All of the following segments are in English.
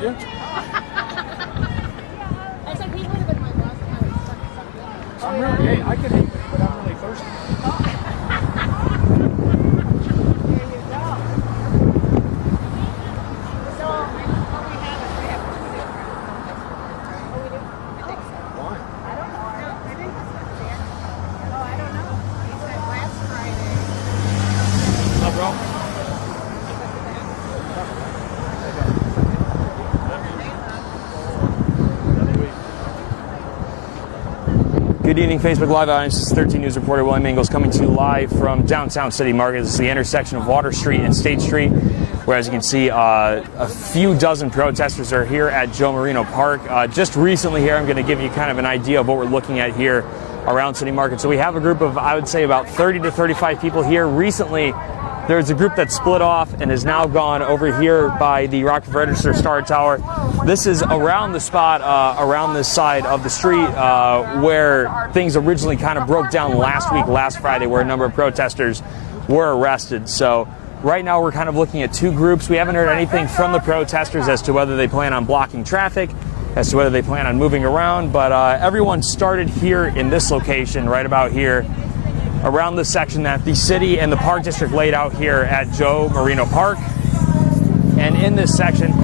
you? I said he would have been my boss if I was stuck. I'm really, hey, I could hate it, but I'm really thirsty. There you go. So, what we have is we have 2 different protests. Oh, we do? I think so. Why? I don't know. I think this is fair. Oh, I don't know. He said last Friday. No, bro. Good evening, Facebook Live audience. This is 13 News reporter William Ingles coming to you live from downtown City Market. This is the intersection of Water Street and State Street, where, as you can see, a few dozen protesters are here at Joe Marino Park. Just recently here, I'm going to give you kind of an idea of what we're looking at here around City Market. So we have a group of, I would say, about 30 to 35 people here. Recently, there's a group that split off and has now gone over here by the Rockford Register Star Tower. This is around the spot, around this side of the street, where things originally kind of broke down last Friday, where a number of protesters were arrested. So right now we're kind of looking at 2 groups. We haven't heard anything from the protesters as to whether they plan on blocking traffic, as to whether they plan on moving around. But everyone started here in this location, right about here, around the section that the city and the Park District laid out here at Joe Marino Park. And in this section,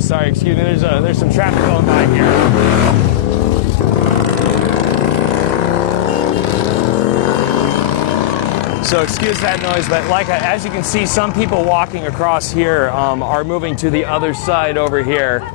sorry, excuse me, there's some traffic going by here. So excuse that noise, but as you can see, some people walking across here are moving to the other side over here.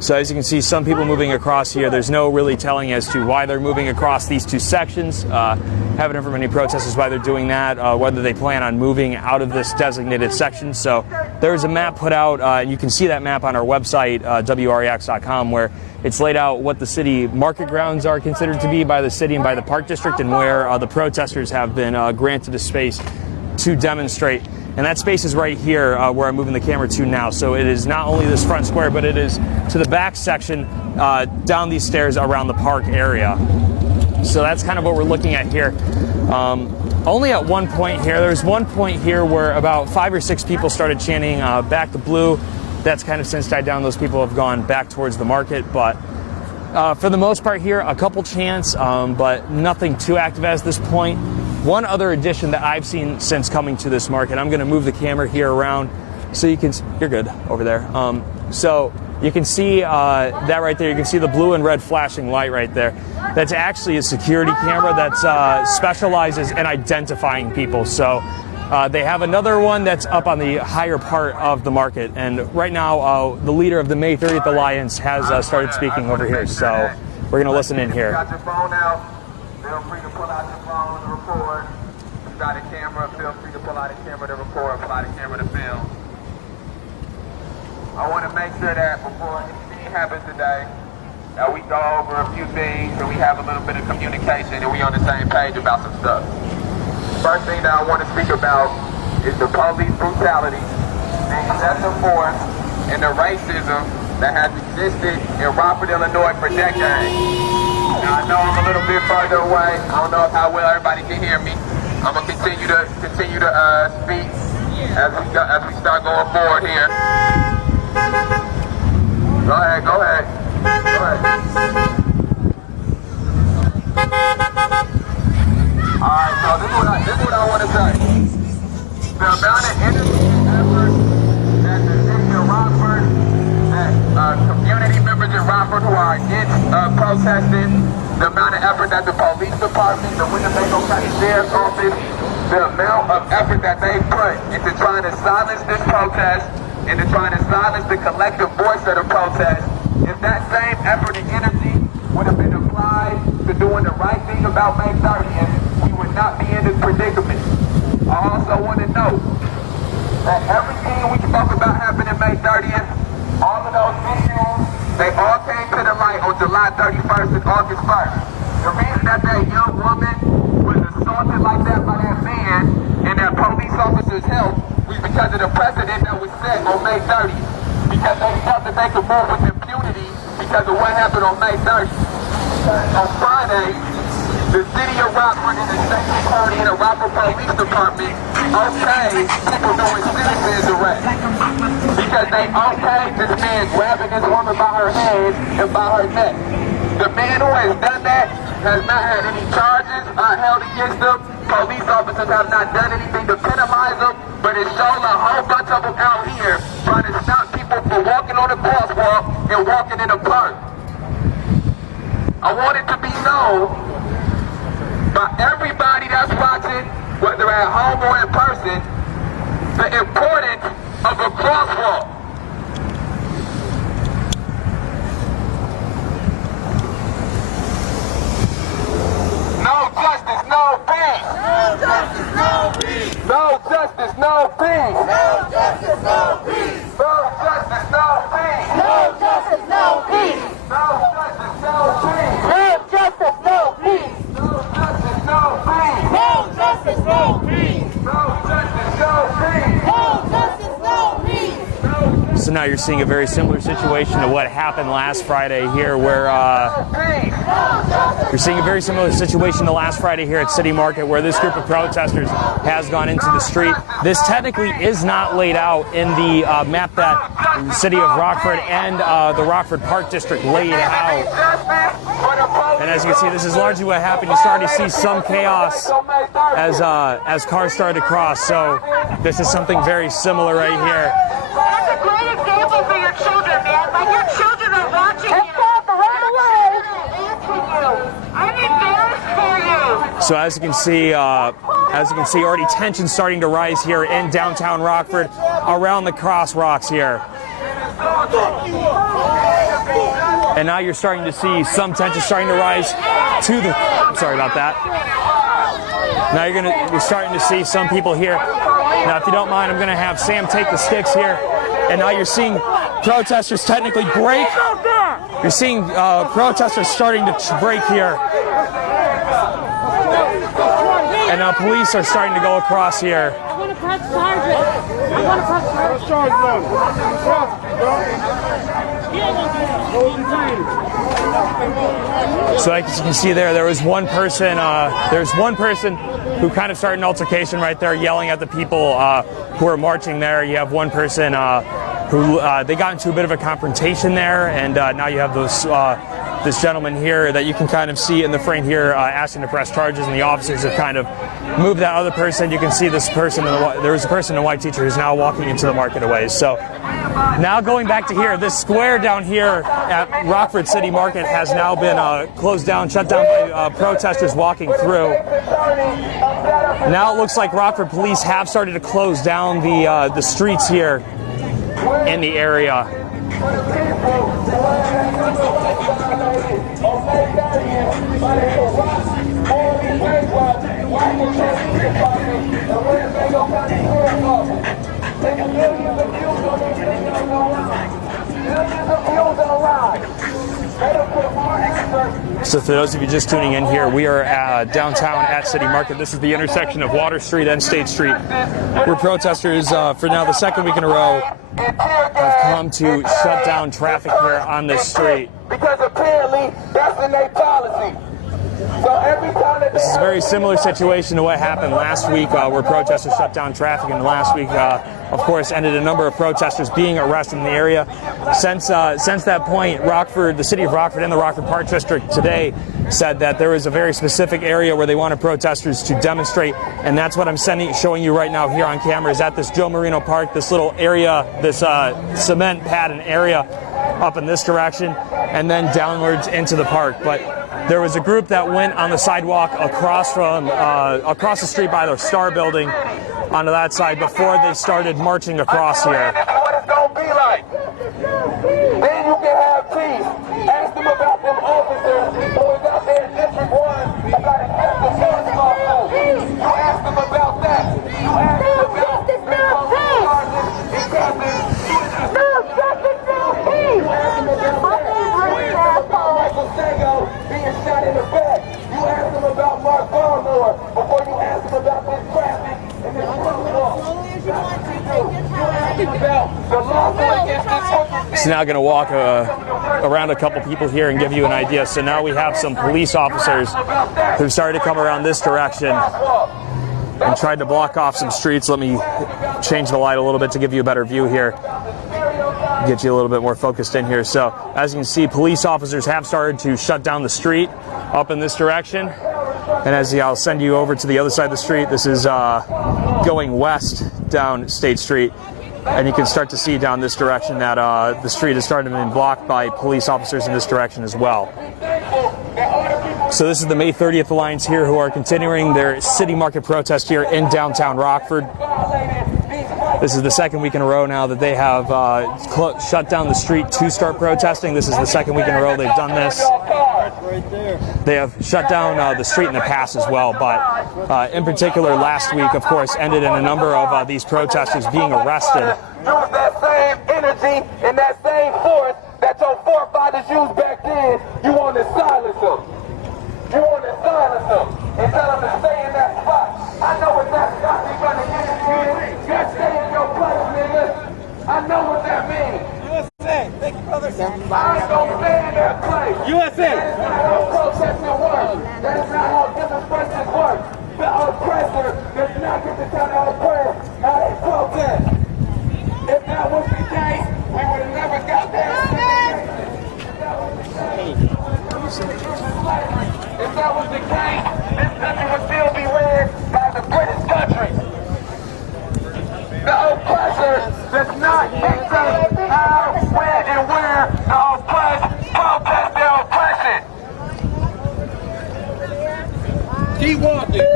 So as you can see, some people moving across here. There's no really telling as to why they're moving across these 2 sections. Haven't heard from any protesters why they're doing that, whether they plan on moving out of this designated section. So there's a map put out, and you can see that map on our website, WREX.com, where it's laid out what the city market grounds are considered to be by the city and by the Park District, and where the protesters have been granted a space to demonstrate. And that space is right here where I'm moving the camera to now. So it is not only this front square, but it is to the back section down these stairs around the park area. So that's kind of what we're looking at here. Only at one point here, there's one point here where about 5 or 6 people started chanting back the blue. That's kind of since died down. Those people have gone back towards the market. But for the most part here, a couple chants, but nothing too active at this point. One other addition that I've seen since coming to this market, I'm going to move the camera here around so you can, you're good over there. So you can see that right there. You can see the blue and red flashing light right there. That's actually a security camera that specializes in identifying people. So they have another one that's up on the higher part of the market. And right now, the leader of the May 30th Alliance has started speaking over here. So we're going to listen in here. Feel free to pull out your phone to record. If you got a camera, feel free to pull out a camera to record, pull out a camera to film. I want to make sure that before anything happens today, that we go over a few things and we have a little bit of communication and we on the same page about some stuff. First thing that I want to speak about is the police brutality, the excessive force, and the racism that has existed in Rockford, Illinois for decades. Now, I know I'm a little bit further away. I don't know how well everybody can hear me. I'm gonna continue to speak as we start going forward here. Go ahead. All right, so this is what I want to say. The amount of energy and effort that the city of Rockford, that community members in Rockford who are against protesting, the amount of effort that the police department, the Winnebago County Sheriff's Office, the amount of effort that they put into trying to silence this protest, into trying to silence the collective voice of the protest, if that same effort and energy would have been applied to doing the right thing about May 30th, we would not be in this predicament. I also want to note that everything we spoke about happening May 30th, all of those issues, they all came to the light on July 31st and August 1st. The reason that young woman was assaulted like that by that man and that police officer's help was because of the precedent that was set on May 30th. Because they felt that they could move with impunity because of what happened on May 30th. On Friday, the city of Rockford and the state attorney and the Rockford Police Department okayed people doing citizens arrest. Because because they okayed this man grabbing this woman by her hand and by her neck. The man who has done that has not had any charges held against him. Police officers have not done anything to penalize him, but it shows a whole bunch of them out here trying to stop people from walking on the crosswalk and walking in the park. I want it to be known by everybody that's watching, whether at home or in person, the importance of a crosswalk. No justice, no peace. No justice, no peace. No justice, no peace. No justice, no peace. No justice, no peace. No justice, no peace. No justice, no peace. No justice, no peace. No justice, no peace. No justice, no peace. No justice, no peace. No justice, no peace. So now you're seeing a very similar situation to what happened last Friday here, where you're seeing a very similar situation to last Friday here at City Market, where this group of protesters has gone into the street. This technically is not laid out in the map that the City of Rockford and the Rockford Park District laid out. And as you can see, this is largely what happened. You started to see some chaos as cars started to cross. So this is something very similar right here. That's a great example for your children, man. Like, your children are watching you. Run away. I'm embarrassed for you. So as you can see, already tension starting to rise here in downtown Rockford, around the crosswalks here. And now you're starting to see some tension starting to rise to the. Sorry about that. Now you're starting to see some people here. Now, if you don't mind, I'm going to have Sam take the sticks here. And now you're seeing protesters technically break. You're seeing protesters starting to break here. And now police are starting to go across here. I want to press charges. I want to press charges. So as you can see there was one person. There's one person who kind of started an altercation right there, yelling at the people who are marching there. You have one person who they got into a bit of a confrontation there, and now you have this gentleman here that you can kind of see in the frame here asking to press charges, and the officers have kind of moved that other person. You can see this person. There was a person in a white t-shirt who's now walking into the market a ways. So now going back to here, this square down here at Rockford City Market has now been closed down, shut down by protesters walking through. Now it looks like Rockford police have started to close down the streets here in the area. So for those of you just tuning in here, we are downtown at City Market. This is the intersection of Water Street and State Street, where protesters, for now the second week in a row, have come to shut down traffic here on this street. Because apparently that's in their policy. So every time that This is a very similar situation to what happened last week, where protesters shut down traffic, and last week, of course, ended a number of protesters being arrested in the area. Since that point, Rockford, the City of Rockford and the Rockford Park District today said that there is a very specific area where they wanted protesters to demonstrate, and that's what I'm showing you right now here on camera, is at this Joe Marino Park, this little area, this cement pad and area up in this direction, and then downwards into the park. But there was a group that went on the sidewalk across the street by the Star Building onto that side before they started marching across here. This is what it's gonna be like. Then you can have peace. Ask them about them officers who was out there in District 1 about a chemical gas lawsuit. You ask them about that. You ask them about the police charges in Captain. No justice, no peace. You ask them about Michael Sago being shot in the back. You ask them about Mark Barmore before you ask them about this traffic and this crosswalk. So now going to walk around a couple people here and give you an idea. So now we have some police officers who've started to come around this direction and tried to block off some streets. Let me change the light a little bit to give you a better view here. get you a little bit more focused in here. So as you can see, police officers have started to shut down the street up in this direction. And I'll send you over to the other side of the street. This is going west down State Street. And you can start to see down this direction that the street is starting to be blocked by police officers in this direction as well. So this is the May 30th Alliance here, who are continuing their city market protest here in downtown Rockford. This is the second week in a row now that they have shut down the street to start protesting. This is the second week in a row they've done this. They have shut down the street in the past as well, but in particular last week, of course, ended in a number of these protesters being arrested. Use that same energy and that same force that your forefathers used back then. You want to silence them. You want to silence them and tell them to stay in that spot. I know what that spot is going to get in. Just stay in your place, nigga. I know what that means. USA. Thank you, brother. I don't stay in that place. USA. That's not how protesting works. That is not how demonstrations work. The oppressor does not get to tell the oppressed how they protest. If that was the case, we would have never got that. If that was the case, this country would still be ran by the British country. The oppressor does not dictate how, when, and where the oppressed protest their oppression. Keep walking.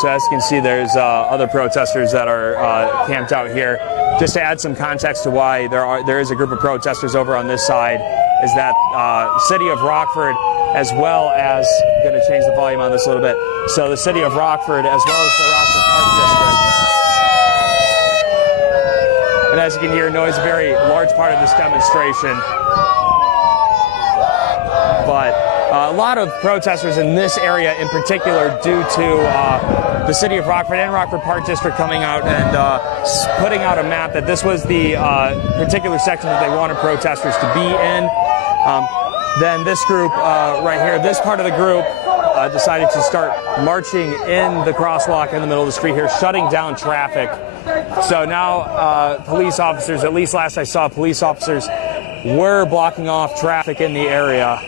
So as you can see, there's other protesters that are camped out here. Just to add some context to why there is a group of protesters over on this side, is that city of Rockford, as well as, I'm going to change the volume on this a little bit. So the city of Rockford, as well as the Rockford Park District. And as you can hear, noise is a very large part of this demonstration. But a lot of protesters in this area in particular, due to the city of Rockford and Rockford Park District coming out and putting out a map that this was the particular section that they wanted protesters to be in. Then this group right here, this part of the group decided to start marching in the crosswalk in the middle of the street here, shutting down traffic. So now police officers, at least last I saw, police officers were blocking off traffic in the area.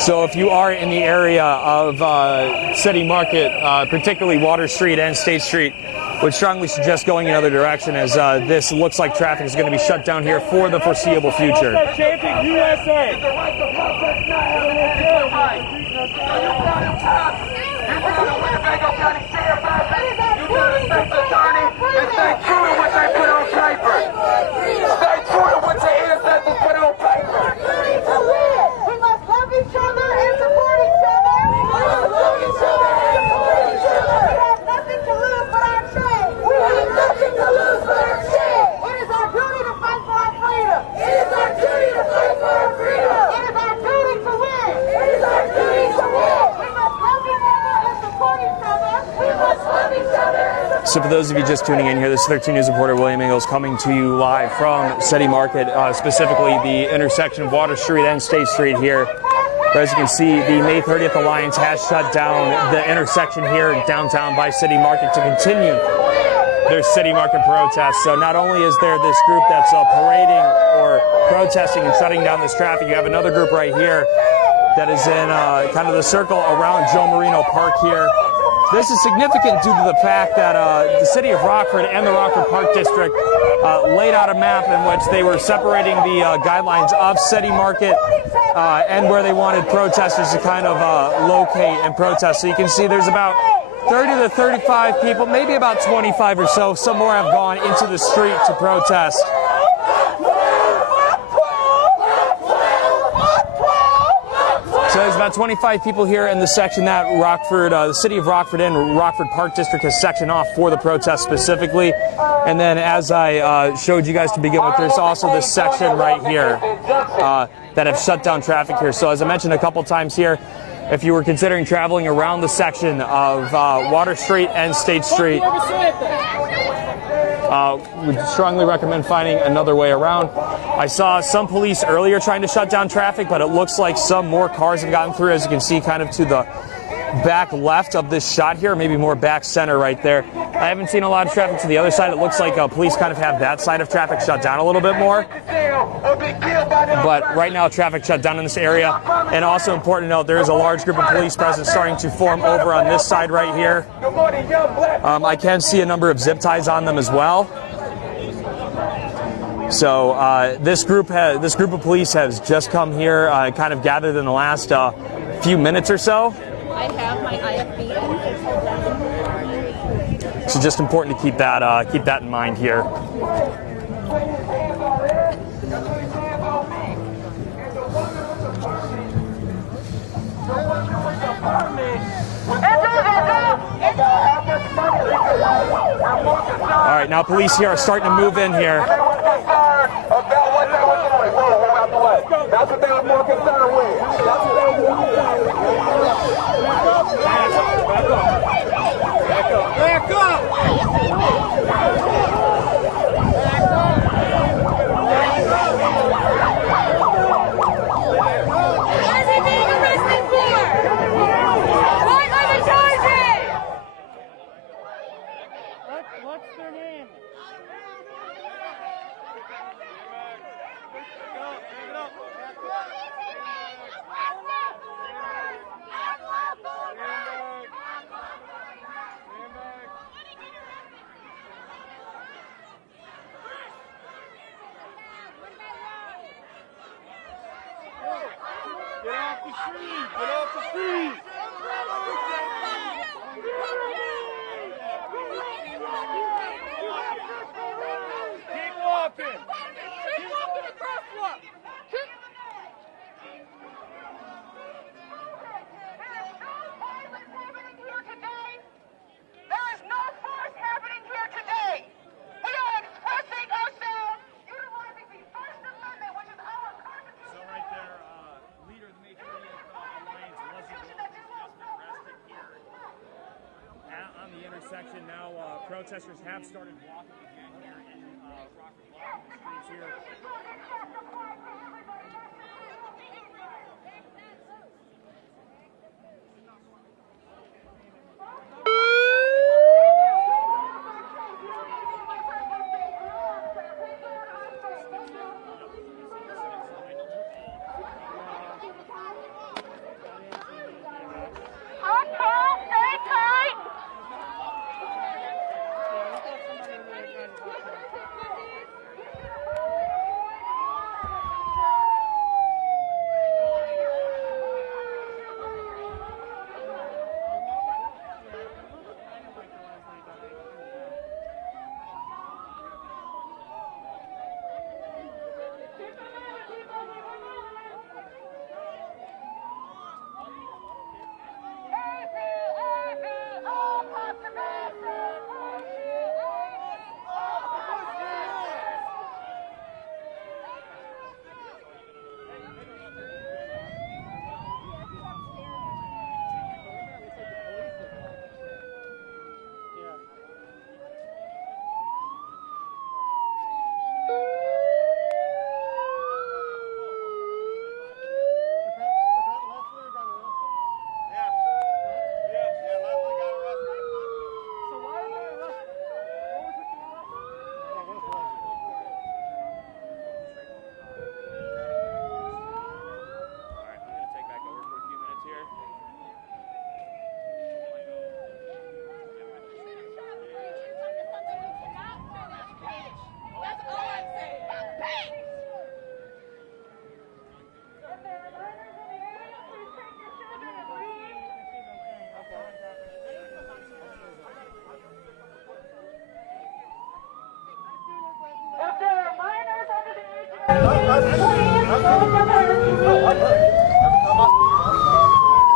So if you are in the area of City Market, particularly Water Street and State Street, would strongly suggest going another direction, as this looks like traffic is going to be shut down here for the foreseeable future. Chanting USA. So for those of you just tuning in here, this is 13 News reporter William Ingles coming to you live from City Market, specifically the intersection of Water Street and State Street here. As you can see, the May 30th Alliance has shut down the intersection here in downtown by City Market to continue their City Market protest. So not only is there this group that's parading or protesting and shutting down this traffic, you have another group right here that is in kind of the circle around Joe Marino Park here. This is significant due to the fact that the city of Rockford and the Rockford Park District laid out a map in which they were separating the guidelines of City Market and where they wanted protesters to kind of locate and protest. So you can see there's about 30 to 35 people, maybe about 25 or so. Some more have gone into the street to protest. So there's about 25 people here in the section that Rockford, the city of Rockford and Rockford Park District has sectioned off for the protest specifically. And then as I showed you guys to begin with, there's also this section right here that have shut down traffic here. So as I mentioned a couple times here, if you were considering traveling around the section of Water Street and State Street, would strongly recommend finding another way around. I saw some police earlier trying to shut down traffic, but it looks like some more cars have gotten through, as you can see kind of to the back left of this shot here, maybe more back center right there. I haven't seen a lot of traffic to the other side. It looks like police kind of have that side of traffic shut down a little bit more. But right now, traffic shut down in this area. And also important to note, there is a large group of police presence starting to form over on this side right here. I can see a number of zip ties on them as well. So this group of police has just come here, kind of gathered in the last few minutes or so. I have my IFB. So just important to keep that in mind here. All right, now police here are starting to move in here. That's what they were more concerned with. That's what they were more concerned with. Back up. Back up. What is he being arrested for? What are the charges? What's their name? Get off the street! Get off the street! Keep walking! Keep walking the crosswalk. There is no force happening here today. We are expressing ourselves, utilizing the First Amendment, which is our constitution. So right there, leader of the Major League Alliance, Leslie Wolf, has been arrested here on the intersection. Now protesters have started walking again here in Rockford, blocking the streets here. Stay tight.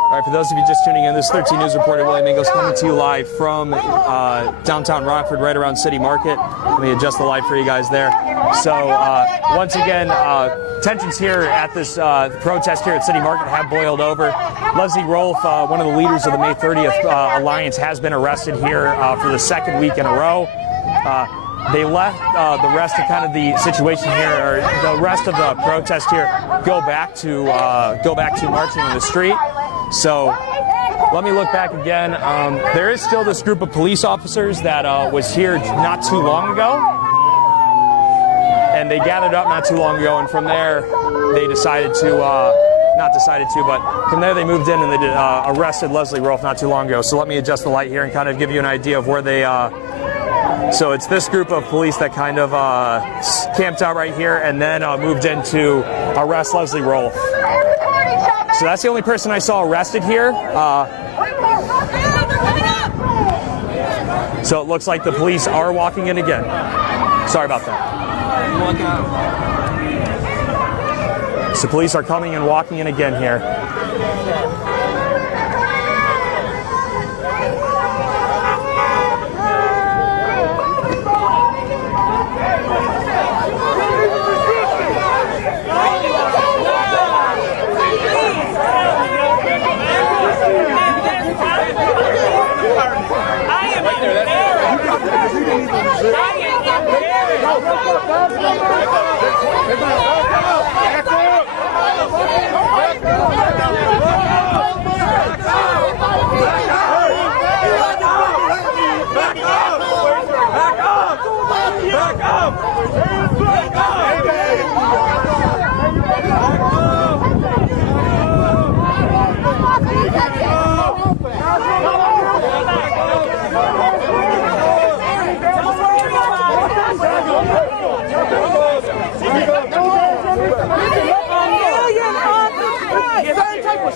All right, for those of you just tuning in, this is 13 News reporter William Ingles coming to you live from downtown Rockford, right around City Market. Let me adjust the light for you guys there. So once again, tensions here at this protest here at City Market have boiled over. Leslie Rolfe, one of the leaders of the May 30th Alliance, has been arrested here for the second week in a row. They let the rest of kind of the situation here, or the rest of the protest here, go back to marching in the street. So let me look back again. There is still this group of police officers that was here not too long ago. And they gathered up not too long ago, and from there they decided to, but from there they moved in and they arrested Leslie Rolfe not too long ago. So let me adjust the light here and kind of give you an idea of where they, so it's this group of police that kind of camped out right here and then moved in to arrest Leslie Rolfe. So that's the only person I saw arrested here. So it looks like the police are walking in again. Sorry about that. So police are coming and walking in again here.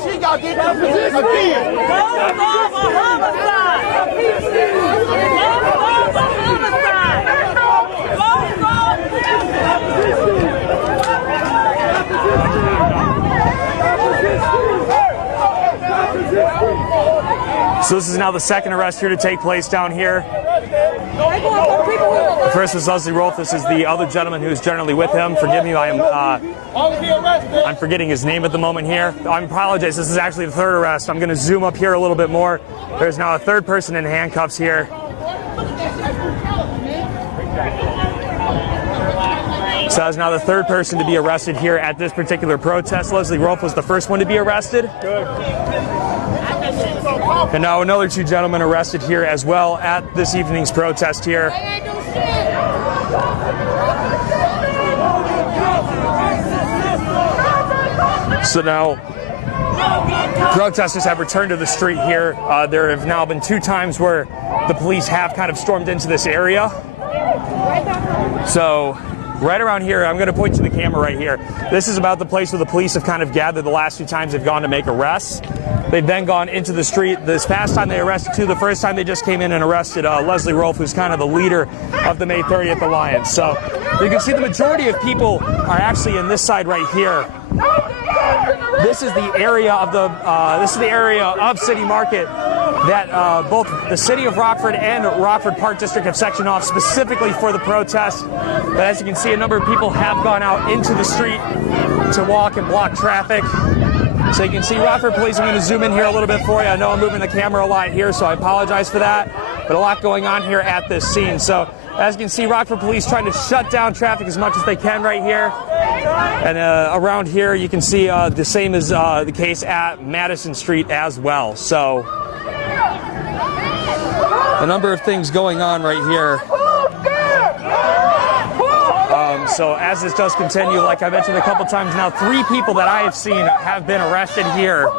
She got to get that position again. So this is now the second arrest here to take place down here. The first is Leslie Rolfe. This is the other gentleman who's generally with him. Forgive me, I'm forgetting his name at the moment here. I apologize. This is actually the third arrest. I'm going to zoom up here a little bit more. There's now a third person in handcuffs here. So that's now the third person to be arrested here at this particular protest. Leslie Rolfe was the first one to be arrested. And now another two gentlemen arrested here as well at this evening's protest here. So now protesters have returned to the street here. There have now been two times where the police have kind of stormed into this area. So right around here, I'm going to point to the camera right here. This is about the place where the police have kind of gathered the last two times they've gone to make arrests. They've then gone into the street. This past time they arrested two. The first time they just came in and arrested Leslie Rolfe, who's kind of the leader of the May 30th Alliance. So you can see the majority of people are actually in this side right here. This is the area of City Market that both the city of Rockford and Rockford Park District have sectioned off specifically for the protest. But as you can see, a number of people have gone out into the street to walk and block traffic. So you can see Rockford Police. I'm going to zoom in here a little bit for you. I know I'm moving the camera a lot here, so I apologize for that. But a lot going on here at this scene. So as you can see, Rockford Police trying to shut down traffic as much as they can right here. And around here, you can see the same as the case at Madison Street as well. So a number of things going on right here. So as this does continue, like I mentioned a couple times now, 3 people that I have seen have been arrested here.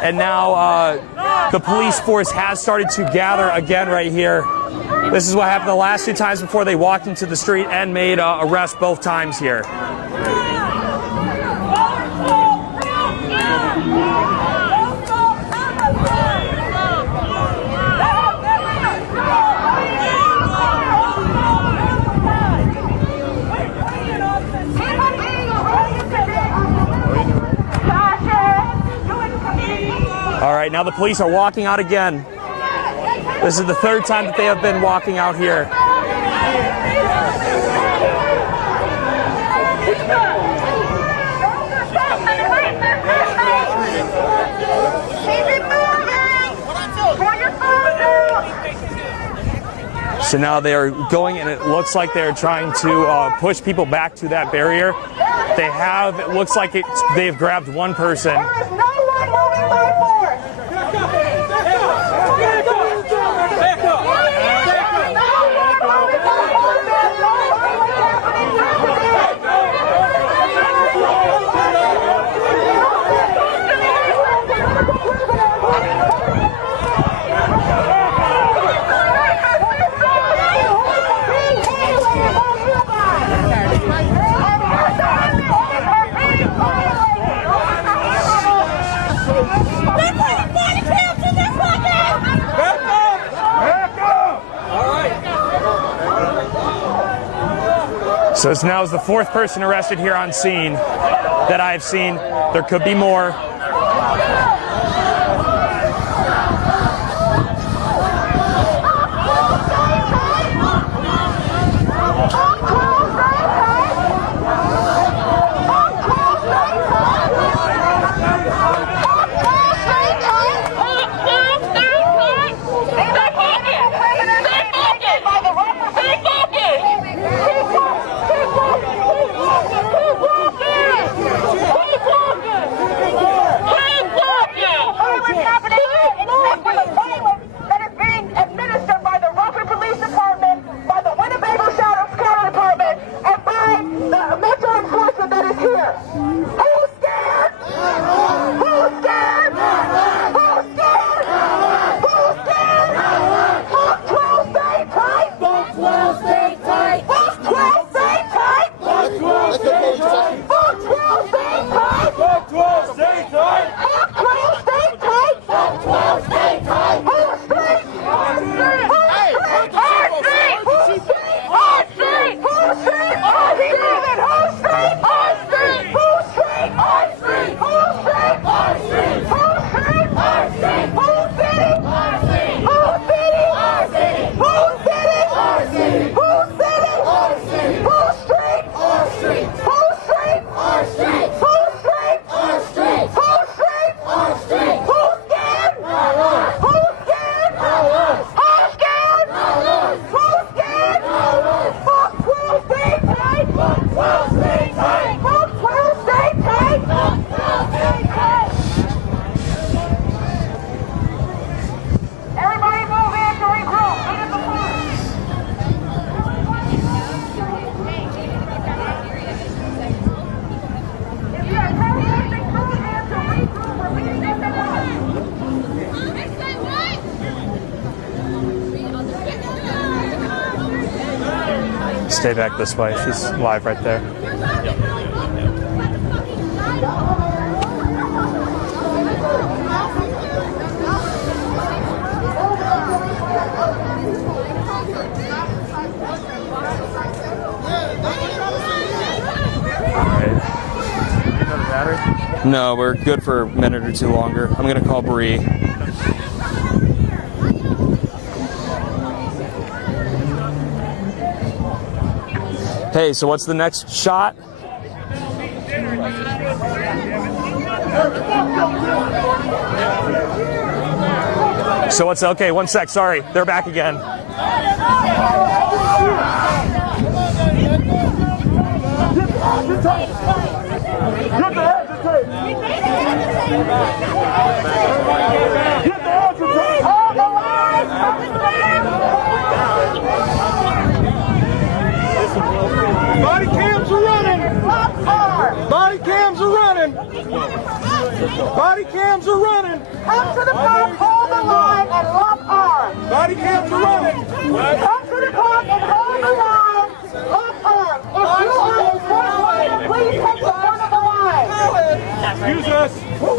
And now the police force has started to gather again right here. This is what happened the last 2 times before they walked into the street and made arrests both times here. All right, now the police are walking out again. This is the 3rd time that they have been walking out here. So now they are going, and it looks like they're trying to push people back to that barrier. They have, it looks like they've grabbed one person. moving by force. So now is the fourth person arrested here on scene that I've seen. There could be more. Stay back this way. She's live right there. No, we're good for a minute or two longer. I'm gonna call Bree. Hey, so what's the next shot? So what's okay? 1 sec. Sorry, they're back again. Body cams are running. Body cams are running. Body cams are running. Come to the park, hold the line, and lock arms. Body cams are running. Come to the park and hold the line, lock arms. If you are in front of line, please take the front of the line. Excuse us.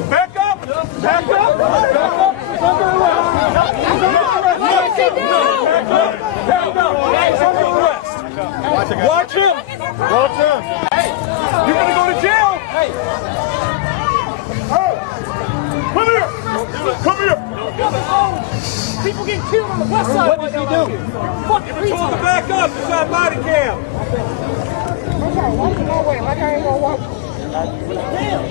Back up. Back up. Back up. He's under arrest. He's under arrest. Back up. Back up. He's under arrest. Watch him. Watch him. Hey, you're going to go to jail. Hey. Come here. Come here. People getting killed on the west side. What did he do? Fucking told to back up. It's on body cam. Okay, walk the wrong way. Like I ain't gonna walk. Damn.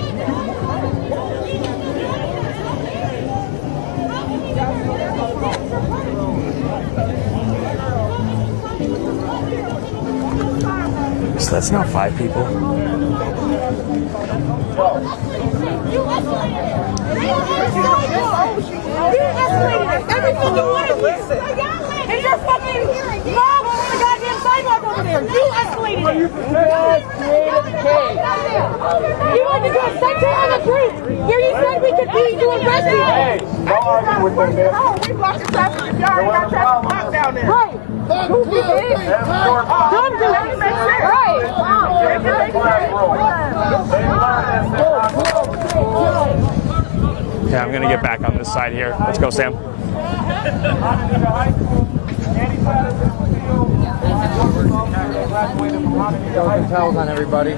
So that's not 5 people. You escalated us. Every fucking one of you. And your fucking mom on the goddamn sidewalk over there. You escalated it. You wanted to do a center on the street. Here you said we could be doing rescue. Hey, don't argue with them, man. Oh, we blocked the traffic. You already got traffic blocked down there. Right. That's your problem. Don't do that. Right. Yeah, I'm going to get back on this side here. Let's go, Sam. Hotels on everybody.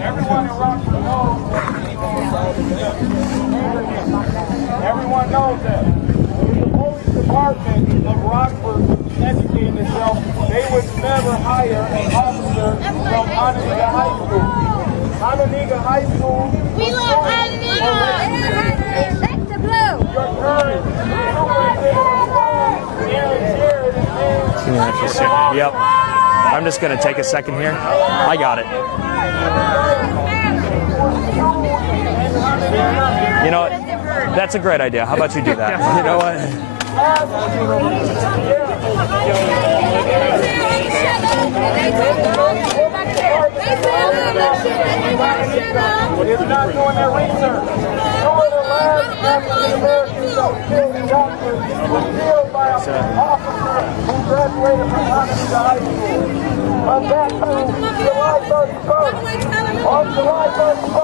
Everyone knows that. If the police department of Rockford educated itself, they would never hire an officer from Onondaga High School. Onondaga High School. We love Onondaga. Back to blue. Your current superintendent, Yep. I'm just going to take a second here. I got it. You know what? That's a great idea. How about you do that? You know what? It's not doing their research. Two of the last African Americans that were killed in Yonkers were killed by an officer who graduated from Onondaga High School. On that time, July 31st. On July 31st,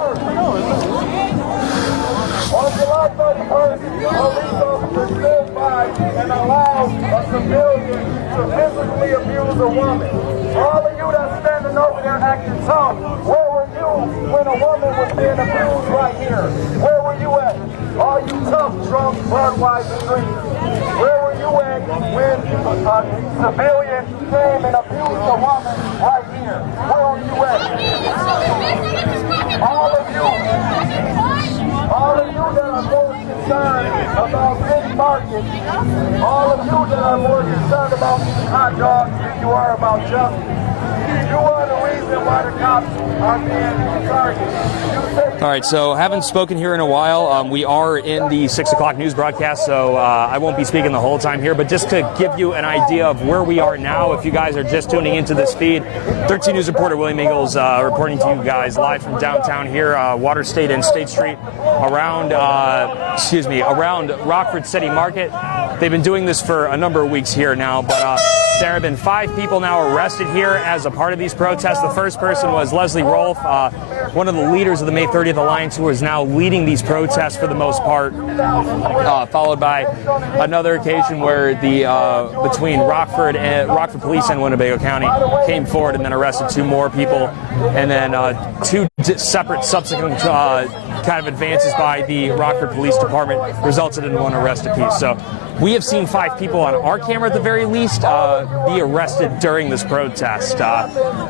police officers stood by and allowed a civilian to physically abuse a woman. All of you that's standing over there acting tough, where were you when a woman was being abused right here? Where were you at? All you tough, drunk, Budweiser drinks. Where were you at when a civilian came and abused a woman right here? Where were you at? All of you that are more concerned about city markets, all of you that are more concerned about hot dogs than you are about justice. You are the reason why the cops are being targeted. All right, so haven't spoken here in a while. We are in the 6 o'clock news broadcast, so I won't be speaking the whole time here, but just to give you an idea of where we are now, if you guys are just tuning into this feed, 13 News reporter William Ingalls reporting to you guys live from downtown here, Water State and State Street, around Rockford City Market. They've been doing this for a number of weeks here now, but there have been 5 people now arrested here as a part of these protests. The first person was Leslie Rolfe, one of the leaders of the May 30th Alliance, who is now leading these protests for the most part, followed by another occasion where the between Rockford Police and Winnebago County came forward and then arrested 2 more people, and then 2 separate subsequent kind of advances by the Rockford Police Department resulted in 1 arrest apiece. So we have seen 5 people on our camera at the very least be arrested during this protest.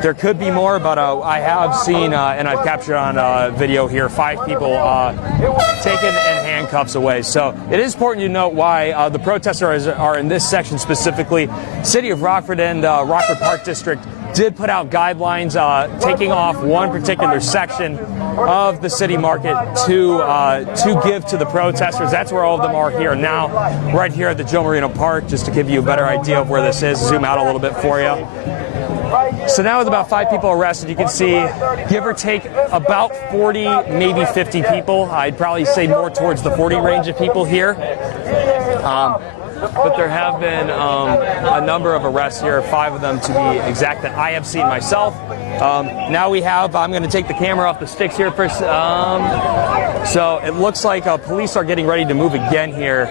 There could be more, but I have seen, and I've captured on video here, 5 people taken and handcuffs away. So it is important to note why the protesters are in this section specifically. City of Rockford and Rockford Park District did put out guidelines taking off one particular section of the city market to give to the protesters. That's where all of them are here now, right here at the Joe Marino Park, just to give you a better idea of where this is. Zoom out a little bit for you. So now with about 5 people arrested, you can see, give or take, about 40, maybe 50 people. I'd probably say more towards the 40 range of people here. But there have been a number of arrests here, 5 of them to be exact, that I have seen myself. Now we have, I'm going to take the camera off the sticks here first. So it looks like police are getting ready to move again here.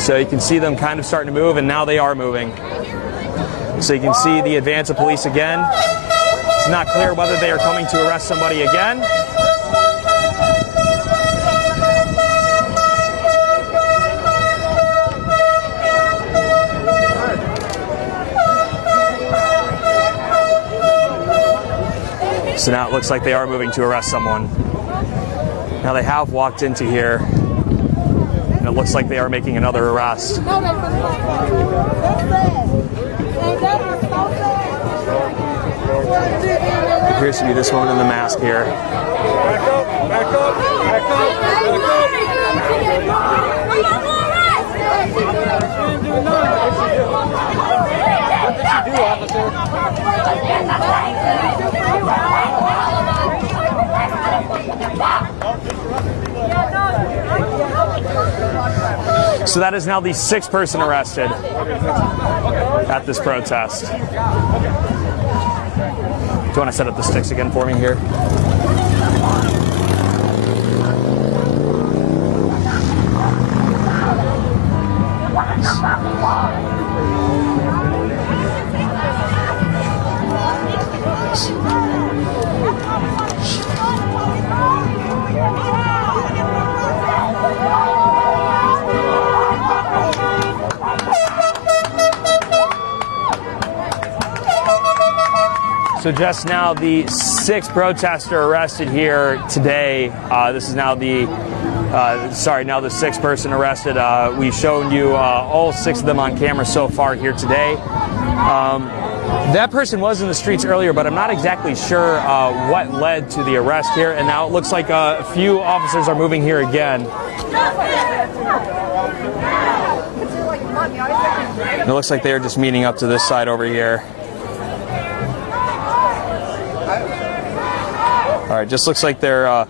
So you can see them kind of starting to move, and now they are moving. So you can see the advance of police again. It's not clear whether they are coming to arrest somebody again. So now it looks like they are moving to arrest someone. Now they have walked into here, and it looks like they are making another arrest. Here appears to be this woman in the mask here. Back up, back up, back up, What did she do, officer? So that is now the 6th person arrested at this protest. Do you want to set up the sticks again for me here? So just now, the 6th protester arrested here today. This is now the, now the 6th person arrested. We've shown you all 6 of them on camera so far here today. That person was in the streets earlier, but I'm not exactly sure what led to the arrest here. And now it looks like a few officers are moving here again. It looks like they're just meeting up to this side over here. All right, just looks like they're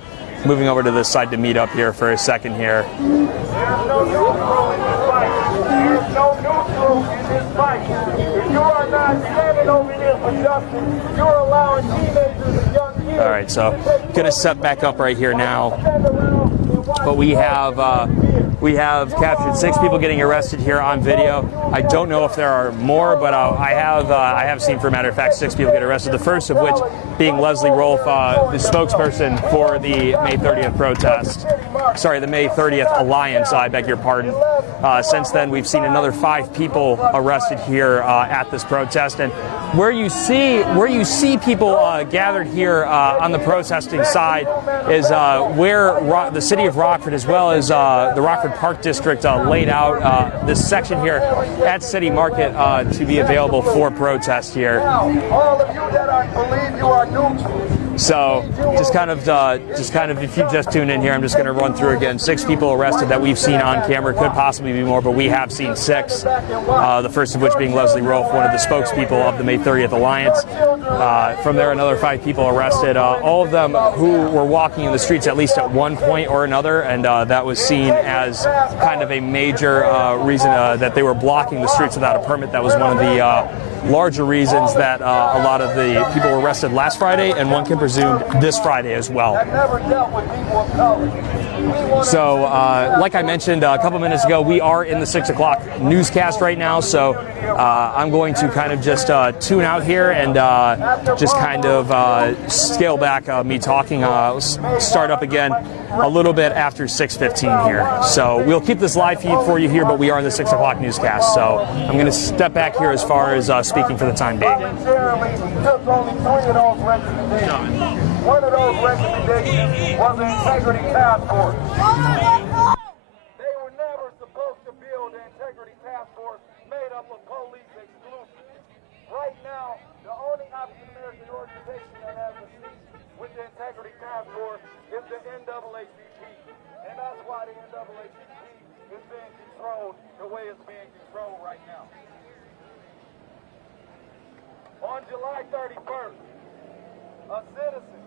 moving over to this side to meet up here for a second here. There's no neutral in this fight. There's no neutral in this fight. If you are not standing over here for justice, you're allowing teenagers and young kids. All right, so gonna set back up right here now. But we have captured 6 people getting arrested here on video. I don't know if there are more, but I have seen, for a matter of fact, 6 people get arrested. The first of which being Leslie Rolfe, the spokesperson for the May 30th protest. Sorry, the May 30th Alliance. I beg your pardon. Since then, we've seen another 5 people arrested here at this protest, and where you see people gathered here on the protesting side is where the city of Rockford, as well as the Rockford Park District, laid out this section here at City Market to be available for protest here. All of you that believe you are neutral. So just kind of, if you just tuned in here, I'm just going to run through again. 6 people arrested that we've seen on camera. Could possibly be more, but we have seen 6. The first of which being Leslie Rolfe, one of the spokespeople of the May 30th Alliance. From there, another 5 people arrested. All of them who were walking in the streets at least at one point or another, and that was seen as kind of a major reason that they were blocking the streets without a permit. That was one of the larger reasons that a lot of the people were arrested last Friday, and one can presume this Friday as well. So, like I mentioned a couple minutes ago, we are in the 6 o'clock newscast right now, so I'm going to kind of just tune out here and just kind of scale back me talking, start up again a little bit after 6:15 here. So we'll keep this live feed for you here, but we are in the 6 o'clock newscast, so I'm going to step back here as far as speaking for the time being. Voluntarily took only 3 of those recommendations. One of those recommendations was an integrity task force. They were never supposed to build an integrity task force made up of police exclusively. Right now, the only African-American organization that has a seat with the integrity task force is the NAACP. And that's why the NAACP is being controlled the way it's being controlled right now. On July 31st, a citizen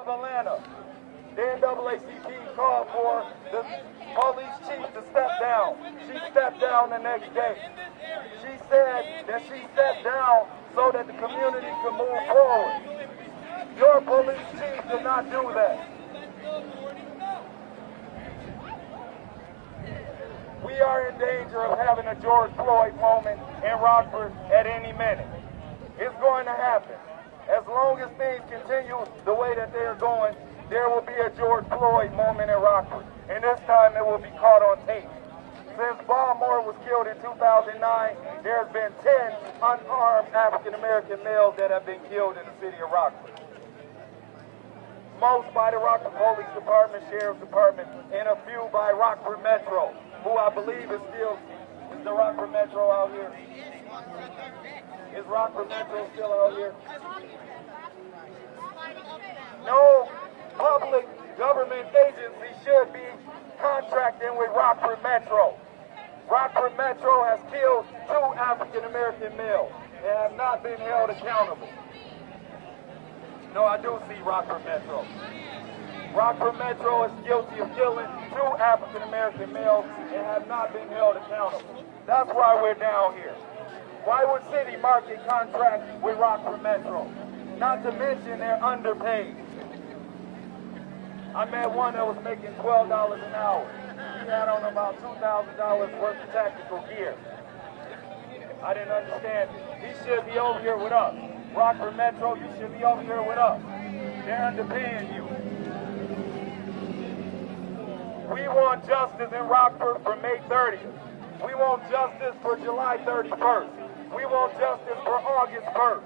of Atlanta. The NAACP called for the police chief to step down. She stepped down the next day. She said that she stepped down so that the community could move forward. Your police chief did not do that. We are in danger of having a George Floyd moment in Rockford at any minute. It's going to happen. As long as things continue the way that they are going, there will be a George Floyd moment in Rockford. And this time it will be caught on tape. Since Baltimore was killed in 2009, there's been 10 unarmed African-American males that have been killed in the city of Rockford. Most by the Rockford Police Department, Sheriff's Department, and a few by Rockford Metro, who I believe is still, is the Rockford Metro out here? Is Rockford Metro still out here? No public government agency should be contracting with Rockford Metro. Rockford Metro has killed 2 African-American males and have not been held accountable. No, I do see Rockford Metro. Rockford Metro is guilty of killing 2 African-American males and have not been held accountable. That's why we're down here. Why would City Market contract with Rockford Metro? Not to mention they're underpaid. I met one that was making $12 an hour. He had on about $2,000 worth of tactical gear. I didn't understand it. He should be over here with us. Rockford Metro, you should be over here with us. They're underpaying you. We want justice in Rockford for May 30th. We want justice for July 31st. We want justice for August 1st.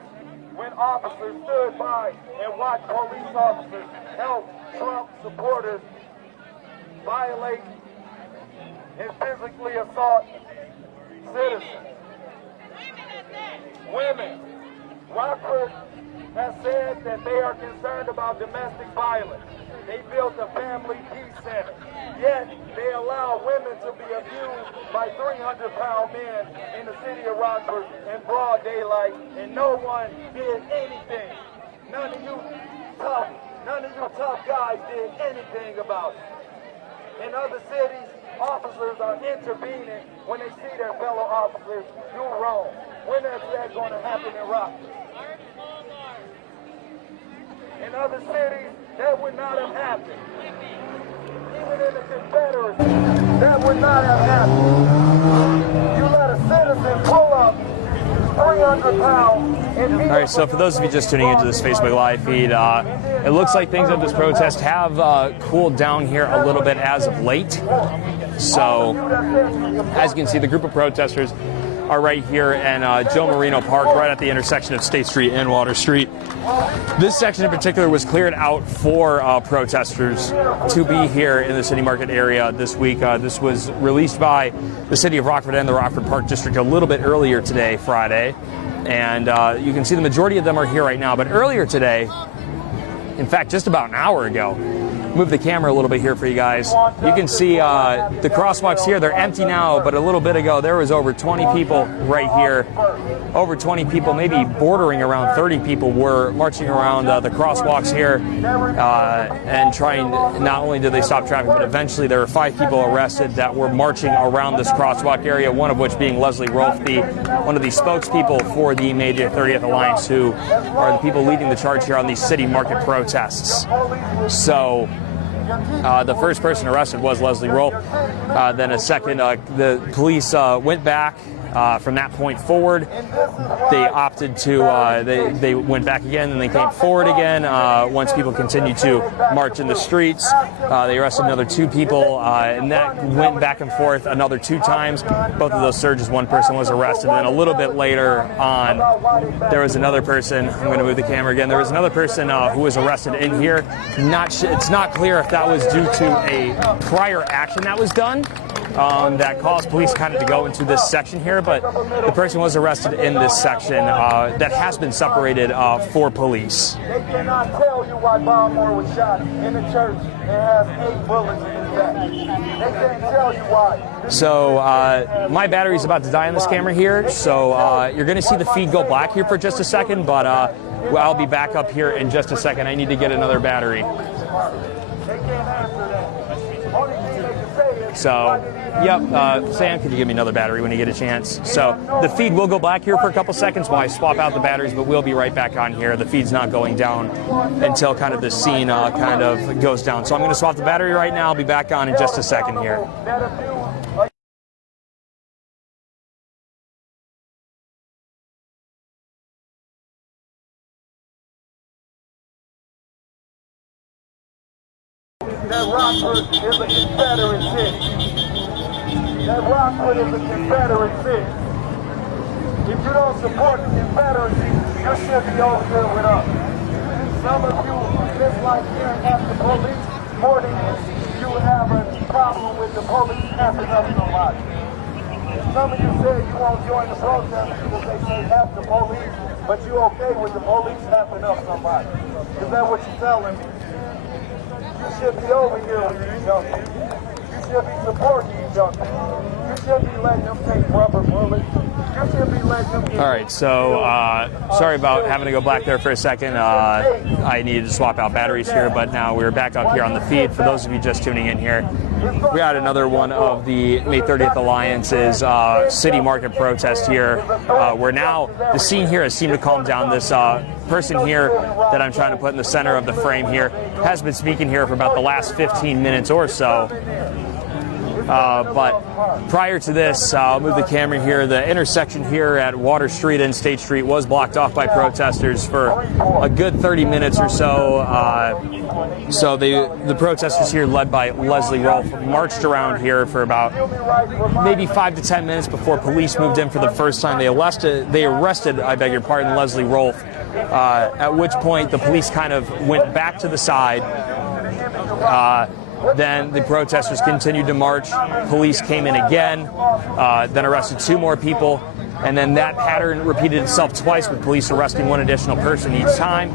When officers stood by and watched police officers help Trump supporters violate and physically assault citizens. Women. Rockford has said that they are concerned about domestic violence. They built a family peace center. Yet they allow women to be abused by 300-pound men in the city of Rockford in broad daylight, and no one did anything. None of you tough guys did anything about it. In other cities, officers are intervening when they see their fellow officers do wrong. When is that going to happen in Rockford? In other cities, that would not have happened. Even in the Confederacy, that would not have happened. You let a citizen pull up 300 pounds and beat. All right, so for those of you just tuning into this Facebook Live feed, it looks like things at this protest have cooled down here a little bit as of late. So, as you can see, the group of protesters are right here in Joe Marino Park, right at the intersection of State Street and Water Street. This section in particular was cleared out for protesters to be here in the City Market area this week. This was released by the City of Rockford and the Rockford Park District a little bit earlier today, Friday. And you can see the majority of them are here right now. But earlier today, in fact, just about an hour ago, move the camera a little bit here for you guys. You can see the crosswalks here. They're empty now, but a little bit ago there was over 20 people right here. Over 20 people, maybe bordering around 30 people, were marching around the crosswalks here and trying. Not only did they stop traffic, but eventually there were 5 people arrested that were marching around this crosswalk area, one of which being Leslie Rolfe, one of the spokespeople for the May 30th Alliance, who are the people leading the charge here on these City Market protests. So the first person arrested was Leslie Rolfe. Then a second, the police went back from that point forward. They opted to, they went back again, and they came forward again once people continued to march in the streets. They arrested another 2 people, and that went back and forth another 2 times. Both of those surges, one person was arrested. And then a little bit later on, there was another person. I'm going to move the camera again. There was another person who was arrested in here. It's not clear if that was due to a prior action that was done that caused police kind of to go into this section here, but the person was arrested in this section that has been separated for police. They cannot tell you why Baltimore was shot in the church and has 8 bullets in his back. They can't tell you why. So my battery's about to die on this camera here, so you're going to see the feed go black here for just a second, but Well, I'll be back up here in just a second. I need to get another battery. So, yep, Sam, could you give me another battery when you get a chance? So the feed will go black here for a couple seconds while I swap out the batteries, but we'll be right back on here. The feed's not going down until kind of the scene kind of goes down. So I'm going to swap the battery right now. I'll be back on in just a second here. That Rockford is a Confederate city. That Rockford is a Confederate city. If you don't support the Confederacy, you should be over here with us. Some of you dislike hearing at the police more than you have a problem with the police snapping up somebody. Some of you say you won't join the protest because they say F the police, but you okay with the police snapping up somebody. Is that what you're telling me? You should be over here with these young people. You should be supporting these young people. You should be letting them take rubber bullets. You should be letting them get... All right, so sorry about having to go black there for a second. I needed to swap out batteries here, but now we're back up here on the feed. For those of you just tuning in here, we got another one of the May 30th Alliance's city market protest here, where now the scene here has seemed to calm down. This person here that I'm trying to put in the center of the frame here has been speaking here for about the last 15 minutes or so. But prior to this, I'll move the camera here. The intersection here at Water Street and State Street was blocked off by protesters for a good 30 minutes or so. So the protesters here, led by Leslie Rolfe, marched around here for about maybe 5 to 10 minutes before police moved in for the first time. They arrested, I beg your pardon, Leslie Rolfe, at which point the police kind of went back to the side. Then the protesters continued to march. Police came in again, then arrested 2 more people. And then that pattern repeated itself twice, with police arresting 1 additional person each time.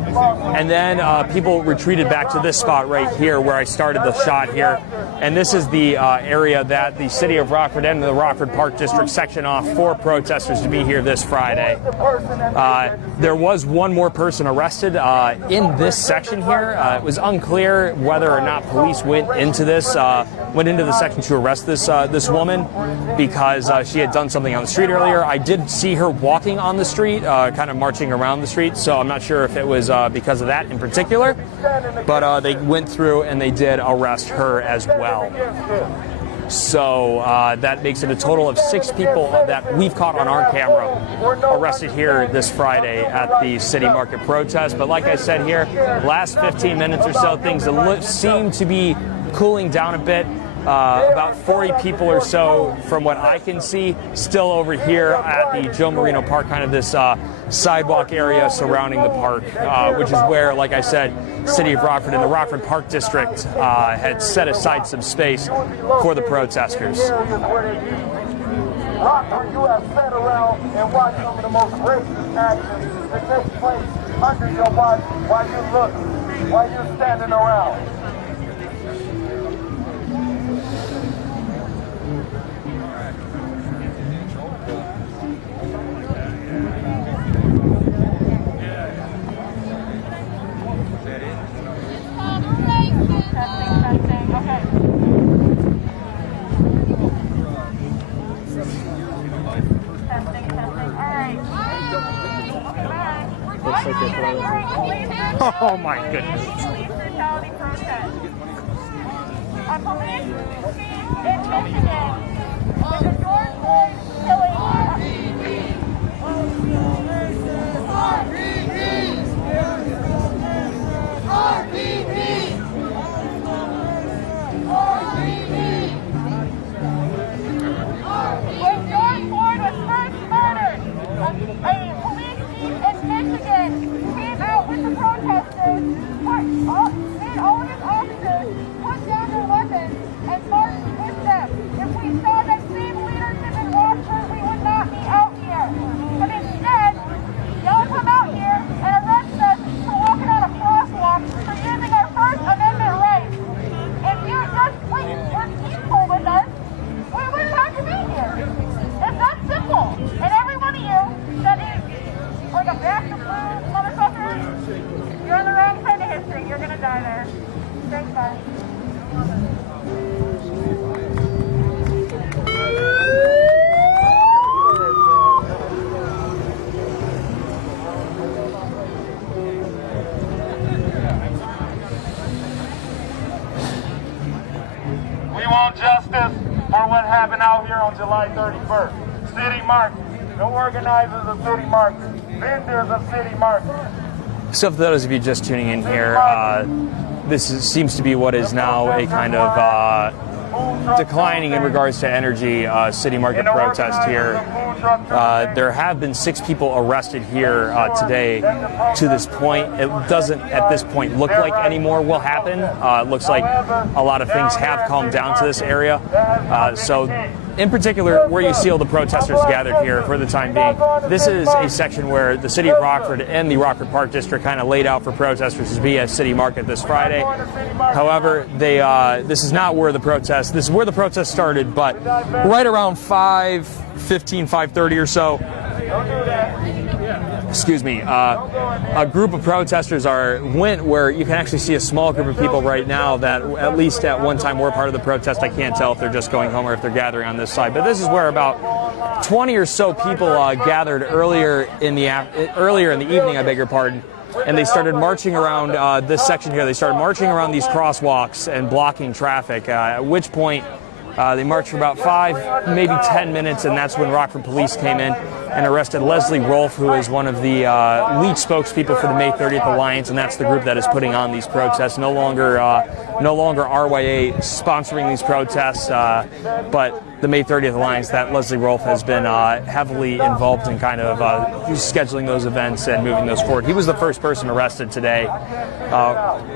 And then people retreated back to this spot right here where I started the shot here. And this is the area that the city of Rockford and the Rockford Park District sectioned off for protesters to be here this Friday. There was 1 more person arrested in this section here. It was unclear whether or not police went into the section to arrest this woman because she had done something on the street earlier. I did see her walking on the street, kind of marching around the street, so I'm not sure if it was because of that in particular, but they went through and they did arrest her as well. So that makes it a total of 6 people that we've caught on our camera arrested here this Friday at the city market protest. But like I said here, last 15 minutes or so, things seem to be cooling down a bit. About 40 people or so, from what I can see, still over here at the Joe Marino Park, kind of this sidewalk area surrounding the park, which is where, like I said, City of Rockford and the Rockford Park District had set aside some space for the protesters. Rockford, you have sat around and watched some of the most racist actions that take place under your watch while you're standing around. Oh my goodness. A police chief in Michigan with a George Floyd killing. When George Floyd was first murdered, a police chief in Michigan came out with the protesters, made all of his officers put down their weapons and marched with them. If we saw that same leadership in Rockford, We want justice for what happened out here on July 31st. City market, the organizers of city market, vendors of city market. So for those of you just tuning in here, seems to be what is now a kind of declining in regards to energy city market protest here. There have been 6 people arrested here today. To this point, it doesn't at this point look like any more will happen. It looks like a lot of things have calmed down to this area. So in particular, where you see all the protesters gathered here for the time being, this is a section where the city of Rockford and the Rockford Park District kind of laid out for protesters to be at City Market this Friday. However, this is not where the protest. This is where the protest started, but right around 5:15, 5:30 or so. Excuse me. A group of protesters went where you can actually see a small group of people right now that at least at one time were part of the protest. I can't tell if they're just going home or if they're gathering on this side. But this is where about 20 or so people gathered earlier in the evening. I beg your pardon. And they started marching around this section here. They started marching around these crosswalks and blocking traffic. At which point. They marched for about 5, maybe 10 minutes, and that's when Rockford police came in and arrested Leslie Rolfe, who is one of the lead spokespeople for the May 30th Alliance, and that's the group that is putting on these protests. No longer RYA sponsoring these protests, but the May 30th Alliance. That Leslie Rolfe has been heavily involved in kind of scheduling those events and moving those forward. He was the first person arrested today.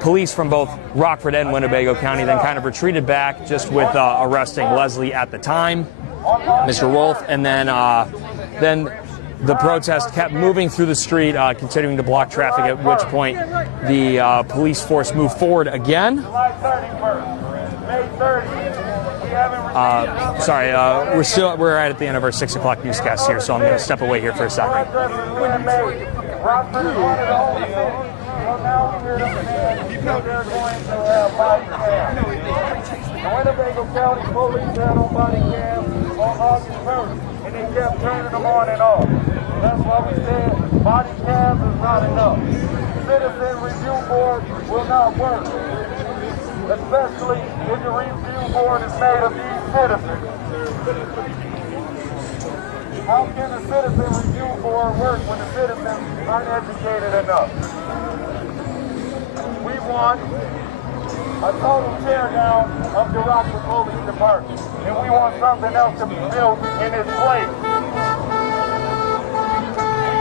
Police from both Rockford and Winnebago County then kind of retreated back just with arresting Leslie at the time, Mr. Rolfe, and then the protest kept moving through the street, continuing to block traffic, at which point the police force moved forward again. We're right at the end of our 6 o'clock newscast here, so I'm going to step away here for a second. The Winnebago County Police had on body cams on August 1st, and they kept turning them on and off. That's why we said body cams is not enough. Citizen Review Board will not work, especially if the review board is made of these citizens. How can the Citizen Review Board work when the citizens aren't educated enough? We want a total tear down of the Rockford Police Department, and we want something else to be built in its place. We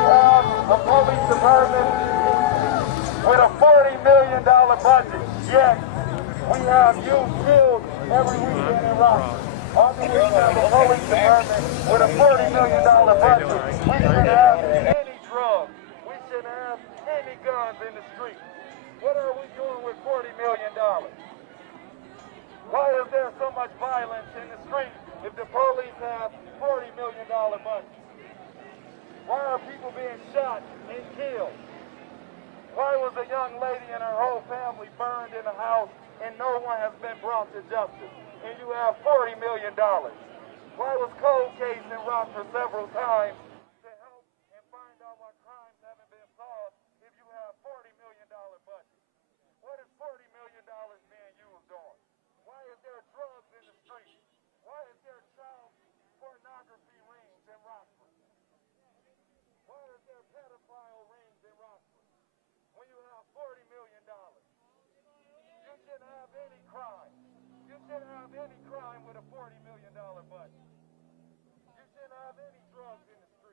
have a police department with a $40 million budget, yet we have youth killed every weekend in Rockford. On the week, we have a police department with a $40 million budget. We shouldn't have any drugs. We shouldn't have any guns in the street. What are we doing with $40 million? Why is there so much violence in the street if the police have $40 million budget? Why are people being shot and killed? Why was a young lady and her whole family burned in a house and no one has been brought to justice? And you have $40 million. Why was cold case in Rockford several times to help and find out what crimes haven't been solved if you have $40 million budget? What is $40 million being used on? Why is there drugs in the street? Why is there child pornography rings in Rockford? Why is there pedophile rings in Rockford? When you have $40 million, you shouldn't have any crime. You shouldn't have any crime with a $40 million budget. You shouldn't have any drugs in the street.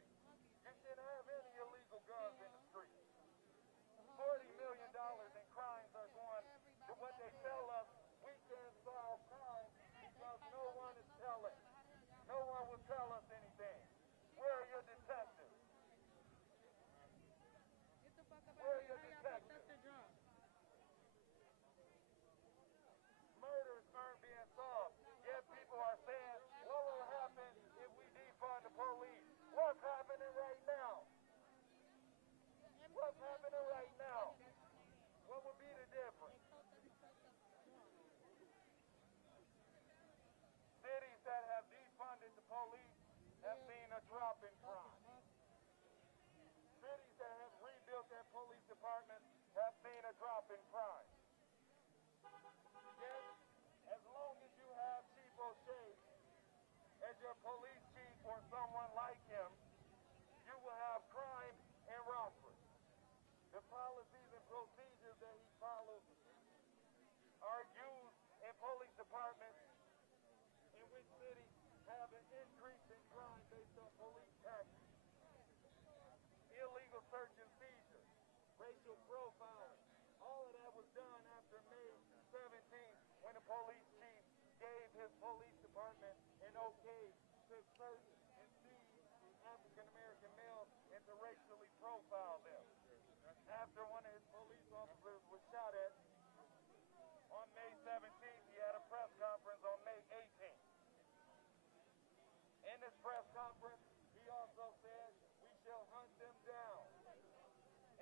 In this press conference, he also said, we shall hunt them down.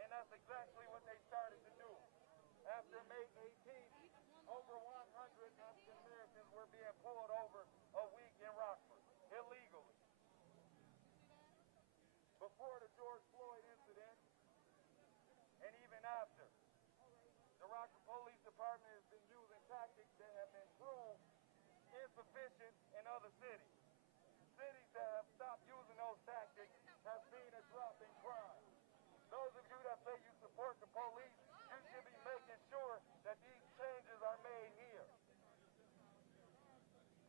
And that's exactly what they started to do. After May 18th, over 100 African Americans were being pulled over a week in Rockford, illegally. Before the George Floyd incident, and even after, the Rockford Police Department has been using tactics that have been proved insufficient in other cities. Cities that have stopped using those tactics have seen a drop in crime. Those of you that say you support the police, you should be making sure that these changes are made here.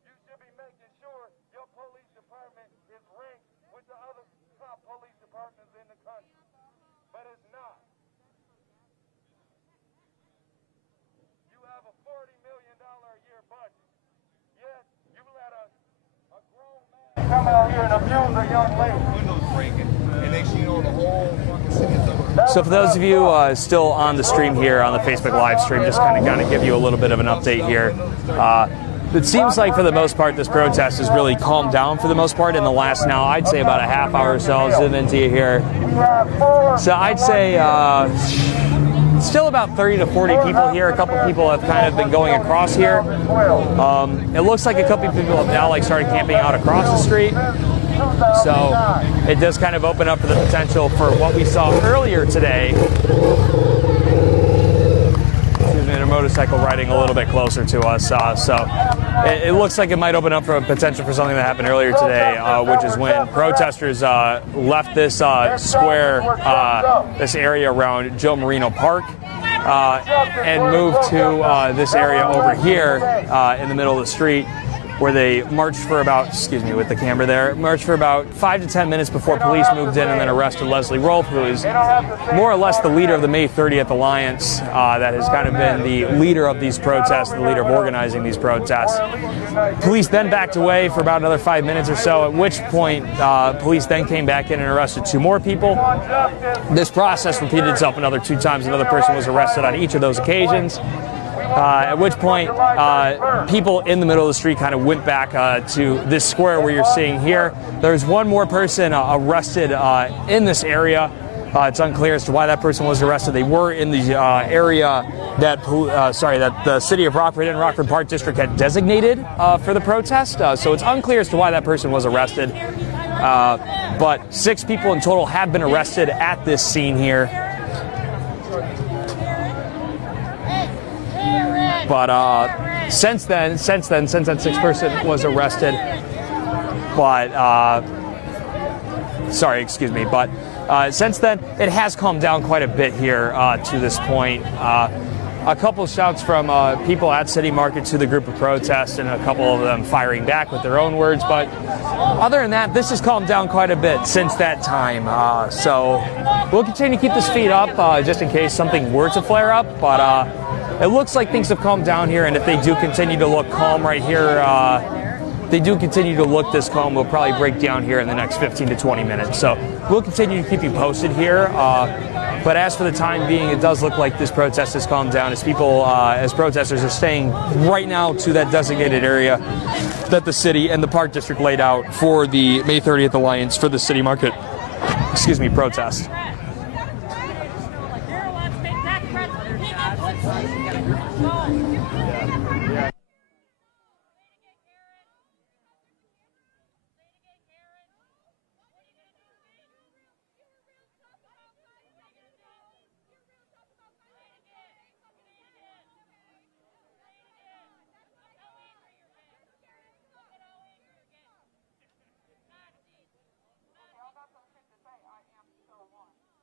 You should be making sure your police department is ranked with the other top police departments in the country. But it's not. You have a $40 million a year budget, yet you let a grown man come out here and abuse a young lady. Windows breaking, and next thing you know, the whole fucking city is over. So for those of you still on the stream here on the Facebook live stream, just kind of give you a little bit of an update here. It seems like for the most part this protest has really calmed down for the most part in the last, now I'd say about a half hour or so. I'll zoom into you here. So I'd say still about 30 to 40 people here. A couple people have kind of been going across here. It looks like a couple people have now started camping out across the street. So it does kind of open up for the potential for what we saw earlier today. Excuse me, a motorcycle riding a little bit closer to us. So it looks like it might open up for a potential for something that happened earlier today, which is when protesters left this square, this area around Joe Marino Park, and moved to this area over here in the middle of the street, where they marched for about, excuse me with the camera there, marched for about 5 to 10 minutes before police moved in and then arrested Leslie Rolfe, who is more or less the leader of the May 30th Alliance, that has kind of been the leader of these protests, the leader of organizing these protests. Police then backed away for about another 5 minutes or so, at which point police then came back in and arrested 2 more people. This process repeated itself another 2 times. Another person was arrested on each of those occasions. At which point, people in the middle of the street kind of went back to this square where you're seeing here. There's one more person arrested in this area. It's unclear as to why that person was arrested. They were in the area that the city of Rockford and Rockford Park District had designated for the protest. So it's unclear as to why that person was arrested. But 6 people in total have been arrested at this scene here. But since that 6th person was arrested, since then it has calmed down quite a bit here to this point. A couple shouts from people at City Market to the group of protests, and a couple of them firing back with their own words. But other than that, this has calmed down quite a bit since that time. So we'll continue to keep this feed up just in case something were to flare up. But it looks like things have calmed down here, and if they do continue to look calm right here, they do continue to look this calm, we'll probably break down here in the next 15 to 20 minutes. So we'll continue to keep you posted here. But as for the time being, it does look like this protest has calmed down as protesters are staying right now to that designated area that the city and the Park District laid out for the May 30th Alliance for the City Market, protest. Okay, I got some shit to say. I am so one.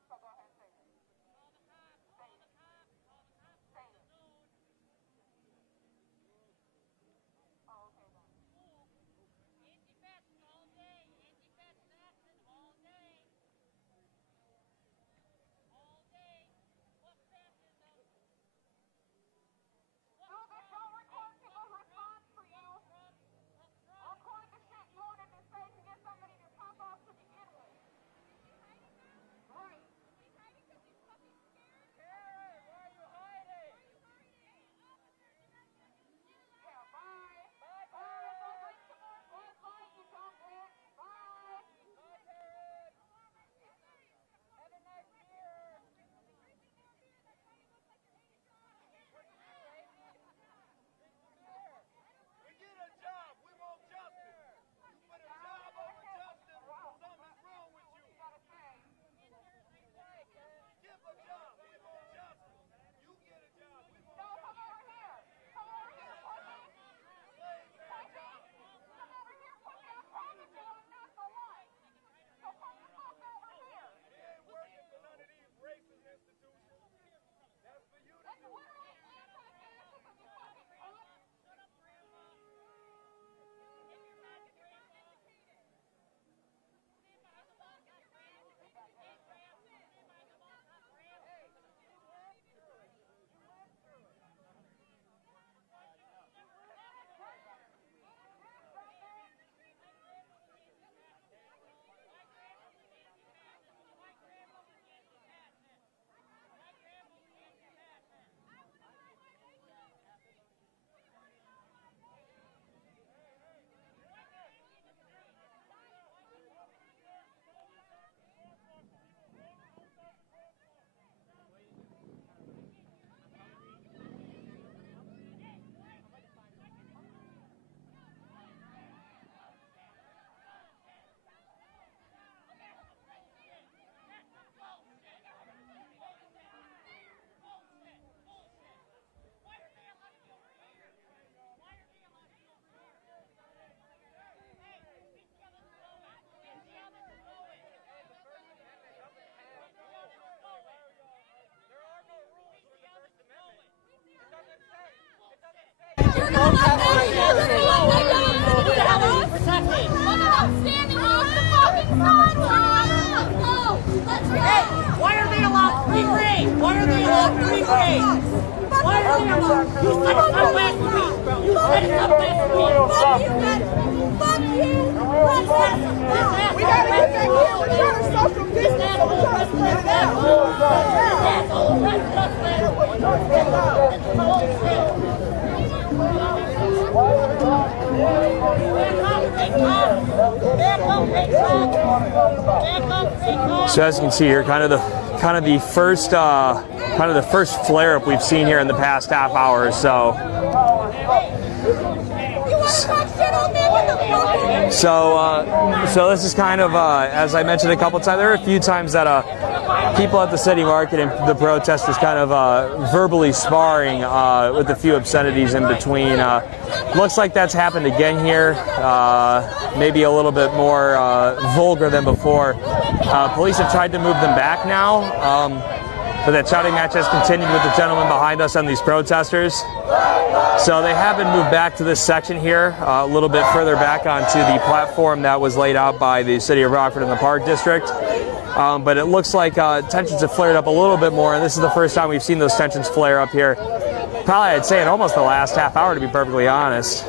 Stop standing off the fucking sidewalk! Hey, why are they allowed free reign? Why are they allowed free reign? Why are they allowed? You set it up last week, bro. You set it up last week. Fuck you, man! Fuck you! We gotta get back here. We're trying to social distance, so we're trying to spread it out. So as you can see here, kind of the first flare up we've seen here in the past half hour or so. So this is kind of, as I mentioned a couple times, there are a few times that people at the city market and the protesters kind of verbally sparring with a few obscenities in between. Looks like that's happened again here, maybe a little bit more vulgar than before. Police have tried to move them back now, but that shouting match has continued with the gentleman behind us and these protesters. So they have been moved back to this section here, a little bit further back onto the platform that was laid out by the City of Rockford and the Park District. But it looks like tensions have flared up a little bit more, and this is the first time we've seen those tensions flare up here. Probably, I'd say, in almost the last half hour, to be perfectly honest.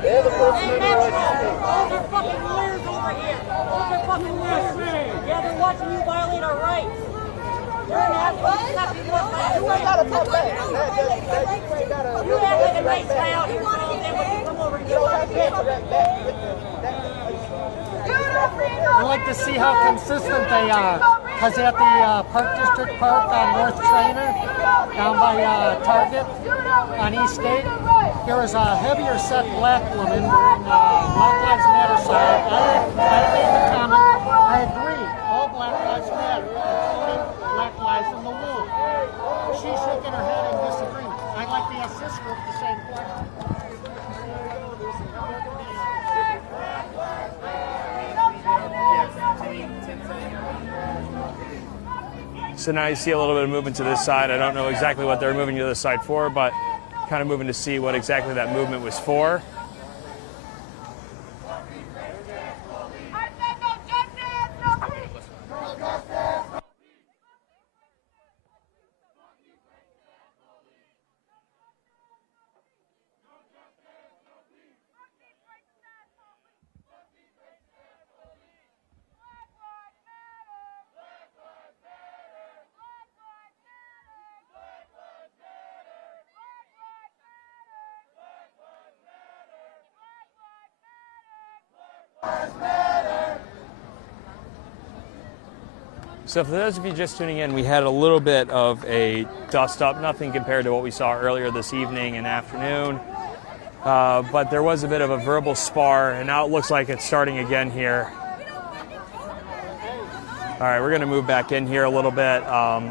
They're the first Those are fucking lawyers over here. Those are fucking lawyers. Yeah, they're watching you violate our rights. You're an asshole. You ain't got to come back. You act like a nice guy out here, so then when you come over and get our shit. I like to see how consistent they are. Because at the Park District Park on North Trainer, down by Target on East State, there was a heavier set black woman wearing Black Lives Matter sign. I made the comment, I agree, all Black Lives Matter, including Black Lives in the Womb. She's shaking her head in disagreement. I'd like to ask this group the same question. So now you see a little bit of movement to this side. I don't know exactly what they're moving to this side for, but kind of moving to see what exactly that movement was for. So for those of you just tuning in, we had a little bit of a dust up, nothing compared to what we saw earlier this evening and afternoon. But there was a bit of a verbal spar, and now it looks like it's starting again here. All right, we're going to move back in here a little bit.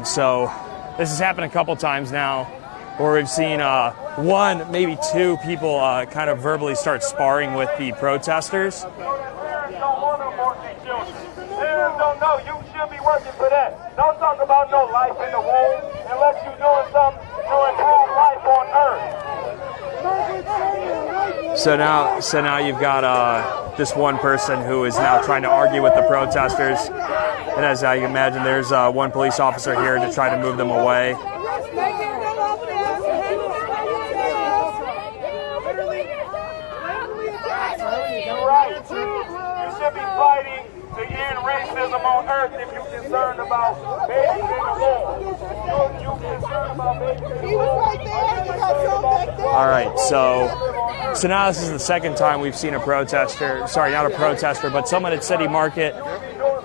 So this has happened a couple times now, where we've seen one, maybe two people kind of verbally start sparring with the protesters. No, you should be working for that. Don't talk about no life in the womb unless you're doing something to improve life on Earth. So now you've got this one person who is now trying to argue with the protesters, and as you can imagine, there's one police officer here to try to move them away. You should be fighting to end racism on Earth if you're concerned about babies in the womb. You're concerned about babies in the womb. All right, so now this is the second time we've seen a protester, sorry, not a protester, but someone at City Market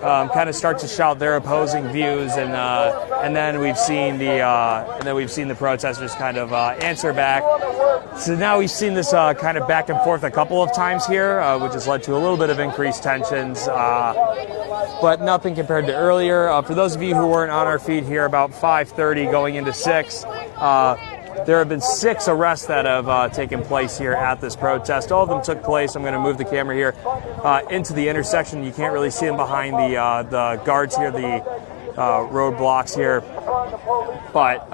kind of start to shout their opposing views, and then we've seen the protesters kind of answer back. So now we've seen this kind of back and forth a couple of times here, which has led to a little bit of increased tensions, but nothing compared to earlier. For those of you who weren't on our feed here, about 5:30 going into 6. There have been 6 arrests that have taken place here at this protest. All of them took place. I'm going to move the camera here into the intersection. You can't really see them behind the guards here, the roadblocks here. But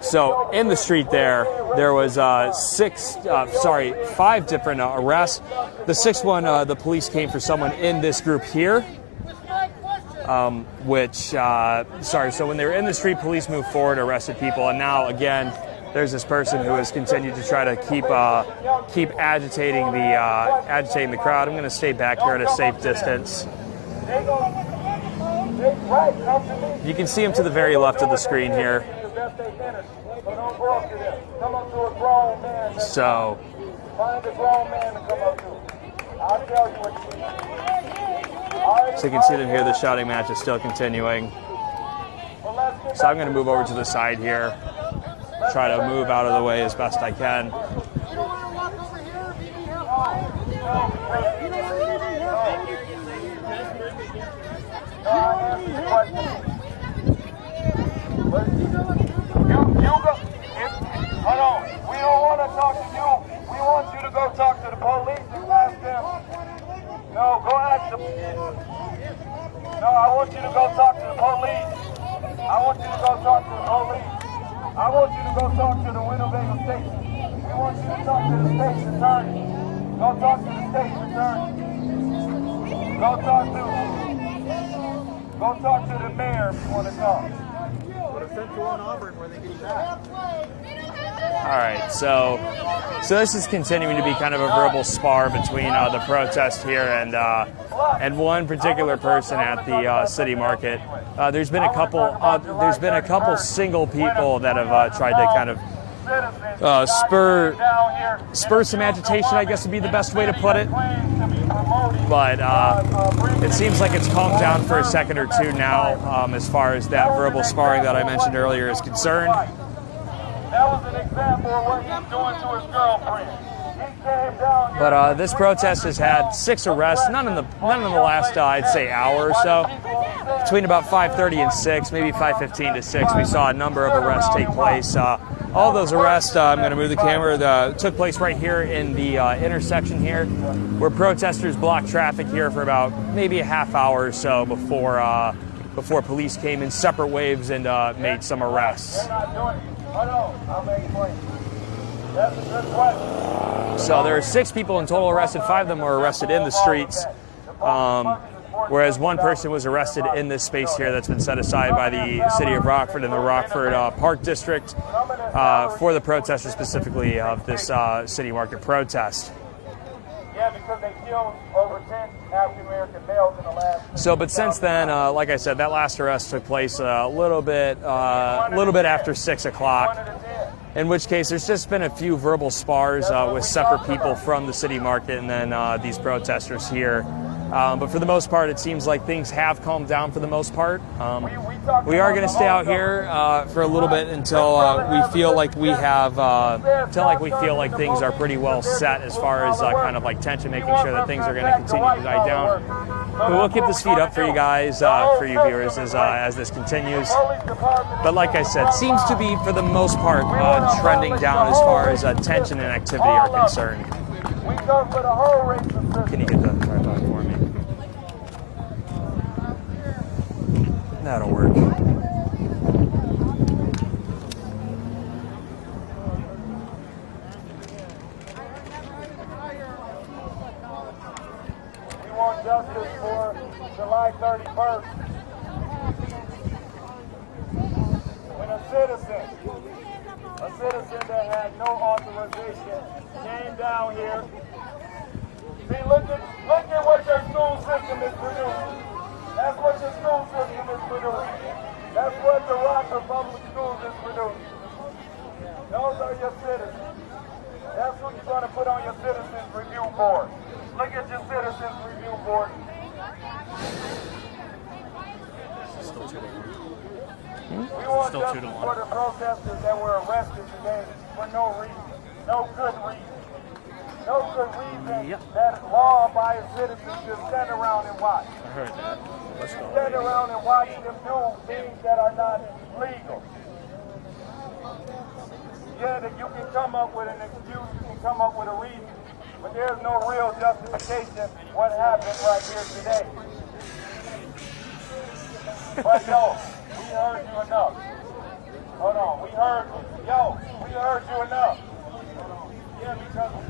so in the street there was 5 different arrests. The 6th one, the police came for someone in this group here. So when they were in the street, police moved forward, arrested people, and now again, there's this person who has continued to try to keep agitating the crowd. I'm going to stay back here at a safe distance. You can see him to the very left of the screen here. So you can see them here. The shouting match is still continuing. So I'm going to move over to the side here. Try to move out of the way as best I can. You don't want to walk over here, Hold on. We don't want to talk to you. We want you to go talk to the police and ask them. No, go ask them. No, I want you to go talk to the police. I want you to go talk to the police. I want you to go talk to the Winnebago station. We want you to talk to the station attorney. Go talk to the station attorney. Go talk to the mayor if you want to talk. All right, so this is continuing to be kind of a verbal spar between the protest here and one particular person at the city market. There's been a couple single people that have tried to kind of spur some agitation, I guess would be the best way to put it. But it seems like it's calmed down for a second or two now, as far as that verbal sparring that I mentioned earlier is concerned. That was an example of what he's doing to his girlfriend. He came down here. But this protest has had 6 arrests, none in the last, I'd say, hour or so. Between about 5:30 and 6, maybe 5:15 to 6, we saw a number of arrests take place. All those arrests, I'm going to move the camera, took place right here in the intersection here, where protesters blocked traffic here for about maybe a half hour or so before police came in separate waves and made some arrests. So there are 6 people in total arrested. 5 of them were arrested in the streets, whereas 1 person was arrested in this space here that's been set aside by the city of Rockford and the Rockford Park District for the protesters specifically of this city market protest. Yeah, because they killed over 10 African-American males in the last... So, but since then, like I said, that last arrest took place a little bit after 6 o'clock. In which case, there's just been a few verbal spars with separate people from the city market and then these protesters here. But for the most part, it seems like things have calmed down for the most part. We are going to stay out here for a little bit until we feel like things are pretty well set as far as kind of like tension, making sure that things are going to continue to die down. But we'll keep this feed up for you guys, for you viewers, as this continues. But like I said, seems to be for the most part trending down as far as tension and activity are concerned. Can you get the tripod for me? That'll work. We want justice for July 31st. When a citizen that had no authorization came down here. See, look at what your school system is producing. That's what your school system is producing. That's what the Rockford Public Schools is producing. Those are your citizens. That's what you're going to put on your Citizens Review Board. Look at your Citizens Review Board. We want Still justice 2-1. for the protesters that were arrested today for no reason, no good reason. No good reason that law-abiding citizens should stand around and watch. I heard that. Let's go. Stand around and watch them do things that are not legal. Yeah, that you can come up with an excuse, you can come up with a reason, but there's no real justification what happened right here today. But yo, we heard you enough. Hold on, we heard you enough. Yeah, because we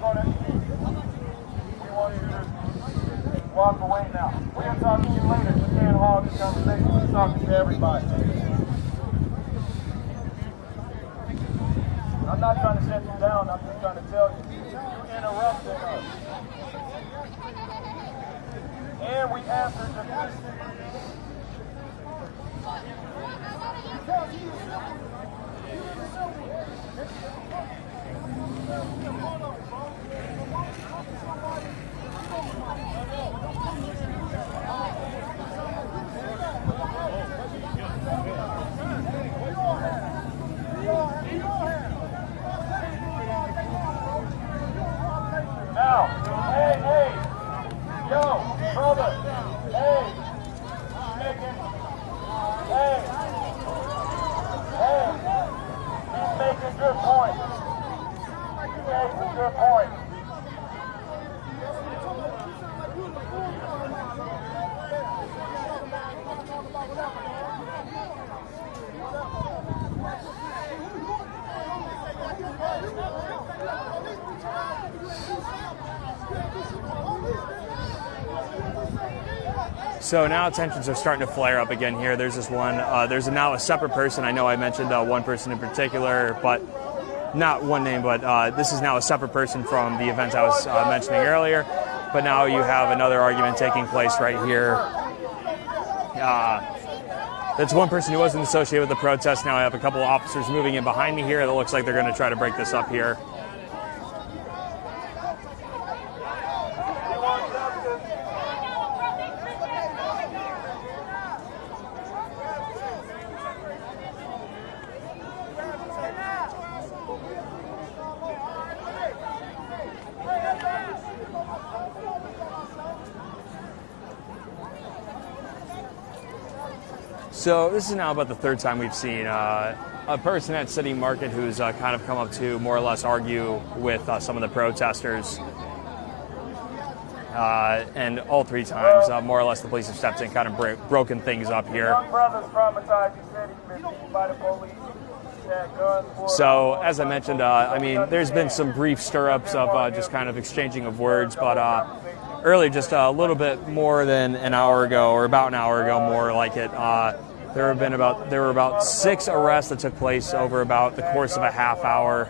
want you to walk away now. We'll talk to you later. We can't hold this conversation. We're talking to everybody. I'm not trying to shut you down. I'm just trying to tell you. You interrupted us. And we answered the question. Now, hey, yo, brother, hey, he's making good points. He's making good points. So now tensions are starting to flare up again here. There's this one, there's now a separate person. I know I mentioned one person in particular, but not one name, but this is now a separate person from the event I was mentioning earlier. But now you have another argument taking place right here. That's one person who wasn't associated with the protest. Now I have a couple of officers moving in behind me here. It looks like they're going to try to break this up here. So this is now about the third time we've seen a person at City Market who's kind of come up to more or less argue with some of the protesters. And all three times, more or less, the police have stepped in, kind of broken things up here. Young brother's traumatized. He said he's been beaten by the police. He had guns for So, as I mentioned, I mean, there's been some brief stir-ups of just kind of exchanging of words, but earlier, just a little bit more than an hour ago, or about an hour ago, more like it, there were about 6 arrests that took place over about the course of a half hour,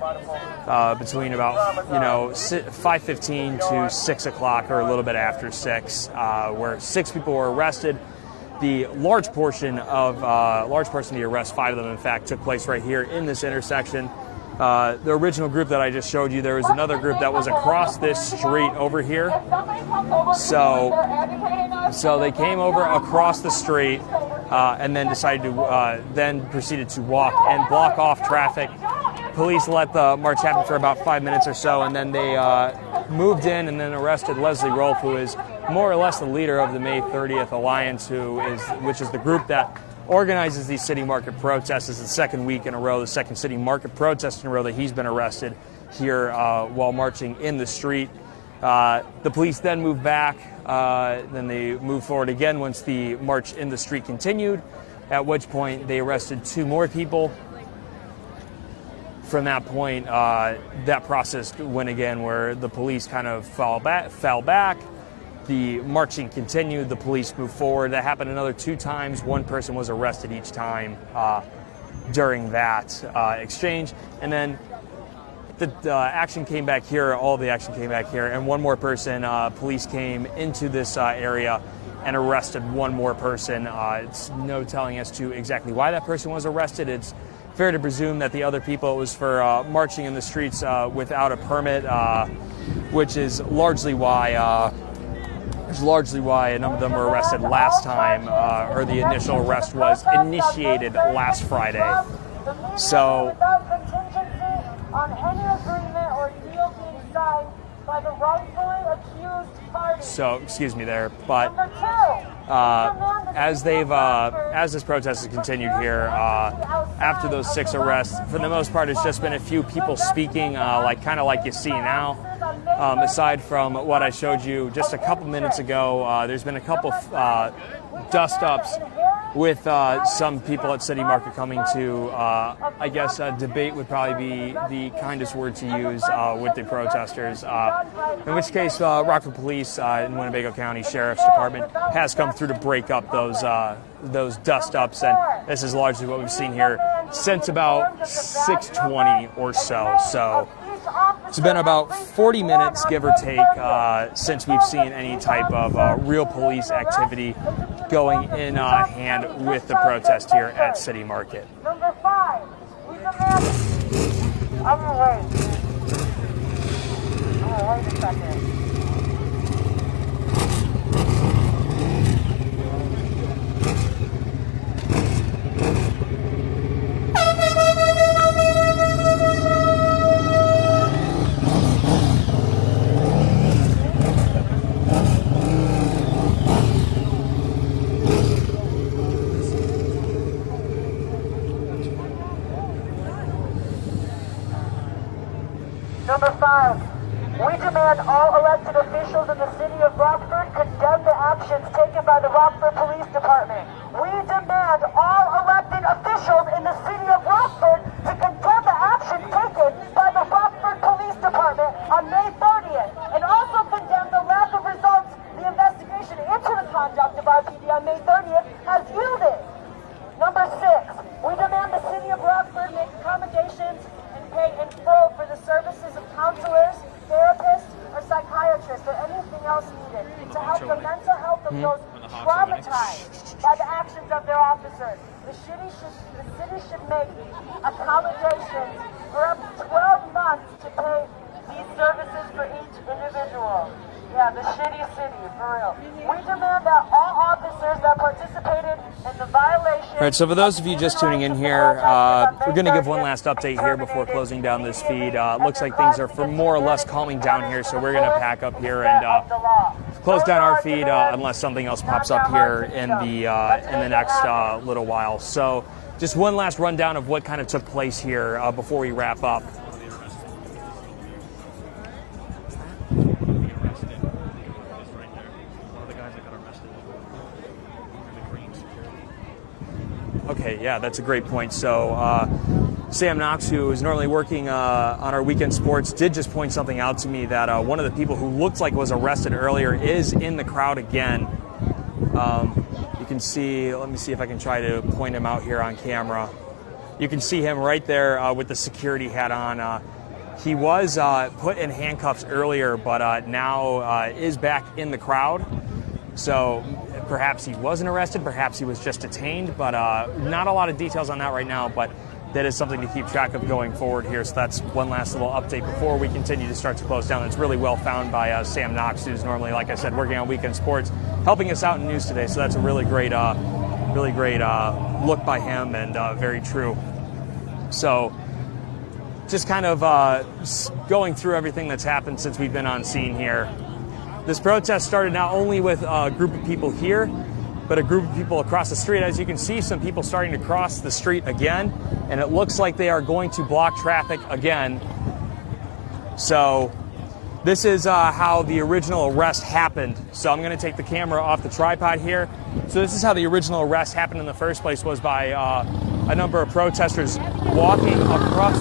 between about 5:15 to 6 o'clock, or a little bit after 6, where 6 people were arrested. The large portion of the arrests, 5 of them in fact, took place right here in this intersection. The original group that I just showed you, there was another group that was across this street over here. So they came over across the street and then decided to then proceeded to walk and block off traffic. Police let the march happen for about 5 minutes or so, and then they moved in and then arrested Leslie Rolfe, who is more or less the leader of the May 30th Alliance, which is the group that organizes these city market protests. It's the second week in a row, the second city market protest in a row that he's been arrested here while marching in the street. The police then moved back, then they moved forward again once the march in the street continued, at which point they arrested 2 more people. From that point, that process went again where the police kind of fell back. The marching continued. The police moved forward. That happened another 2 times. 1 person was arrested each time during that exchange. And then the action came back here. All the action came back here. And 1 more person, police came into this area and arrested 1 more person. It's no telling as to exactly why that person was arrested. It's fair to presume that the other people, it was for marching in the streets without a permit, which is largely why which is largely why a number of them were arrested last time, or the initial arrest was initiated last Friday. So, without contingency on any agreement or deal being signed by the wrongfully accused party. so excuse me there, but Number two, as this protest has continued here, after those 6 arrests, for the most part, it's just been a few people speaking, kind of like you see now. Aside from what I showed you just a couple minutes ago, there's been a couple dust-ups with some people at City Market coming to, I guess, debate would probably be the kindest word to use with the protesters. In which case, Rockford Police and Winnebago County Sheriff's Department has come through to break up those dust-ups, and this is largely what we've seen here since about 6:20 or so. So it's been about 40 minutes, give or take, since we've seen any type of real police activity going in hand with the protest here at City Market. Number 5, we demand. I'm gonna wait. Wait a second. Number 5, we demand all elected officials in the city of Rockford condemn the actions taken by the Rockford Police Department. We demand all elected officials in the city of Rockford to condemn the actions taken by the Rockford Police Department on May 30th, and also condemn the lack of results the investigation into the conduct of RPD on May 30th has yielded. Number 6, we demand the city of Rockford make accommodations and pay in full for the services of counselors, therapists, or psychiatrists, or anything else needed to help the mental health of those traumatized by the actions of their officers. The city should make accommodations for up to 12 months to pay these services for each individual. Yeah, the shitty city, for real. We demand that all officers that participated in the violation... All right, so for those of you just tuning in here, we're going to give one last update here before closing down this feed. Looks like things are more or less calming down here, so we're going to pack up here and close down our feed unless something else pops up here in the next little while. So just one last rundown of what kind of took place here before we wrap up. Okay, yeah, that's a great point. So Sam Knox, who is normally working on our weekend sports, did just point something out to me that one of the people who looked like was arrested earlier is in the crowd again. You can see, let me see if I can try to point him out here on camera. You can see him right there with the security hat on. He was put in handcuffs earlier, but now is back in the crowd. So perhaps he wasn't arrested, perhaps he was just detained, but not a lot of details on that right now, but that is something to keep track of going forward here. So that's one last little update before we continue to start to close down. It's really well found by Sam Knox, who's normally, like I said, working on weekend sports, helping us out in news today. So that's a really great look by him, and very true. So just kind of going through everything that's happened since we've been on scene here. This protest started not only with a group of people here, but a group of people across the street. As you can see, some people starting to cross the street again, and it looks like they are going to block traffic again. So this is how the original arrest happened. So I'm going to take the camera off the tripod here. So this is how the original arrest happened in the first place, was by a number of protesters walking across,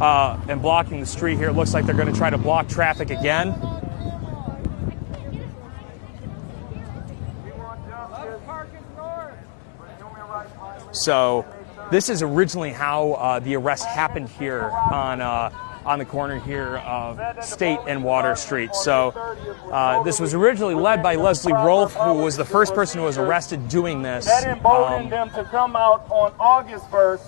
and blocking the street here. It looks like they're going to try to block traffic again. So this is originally how the arrest happened here on the corner here of State and Water Street. So this was originally led by Leslie Rolfe, who was the first person who was arrested doing this. That emboldened them to come out on August 1st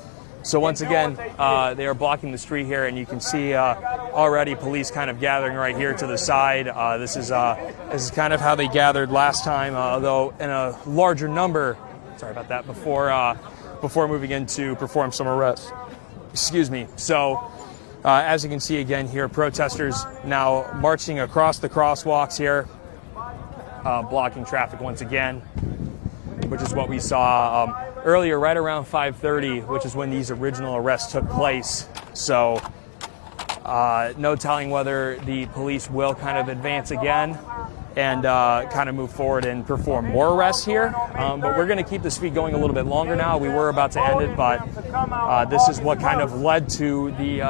So once again, they are blocking the street here, and you can see already police kind of gathering right here to the side. This is kind of how they gathered last time, although in a larger number. Sorry about that. Before moving in to perform some arrests. Excuse me. So as you can see again here, protesters now marching across the crosswalks here, blocking traffic once again, which is what we saw earlier, right around 5:30, which is when these original arrests took place. So no telling whether the police will kind of advance again and kind of move forward and perform more arrests here. But we're going to keep the speed going a little bit longer now. We were about to end it, but this is what kind of led to the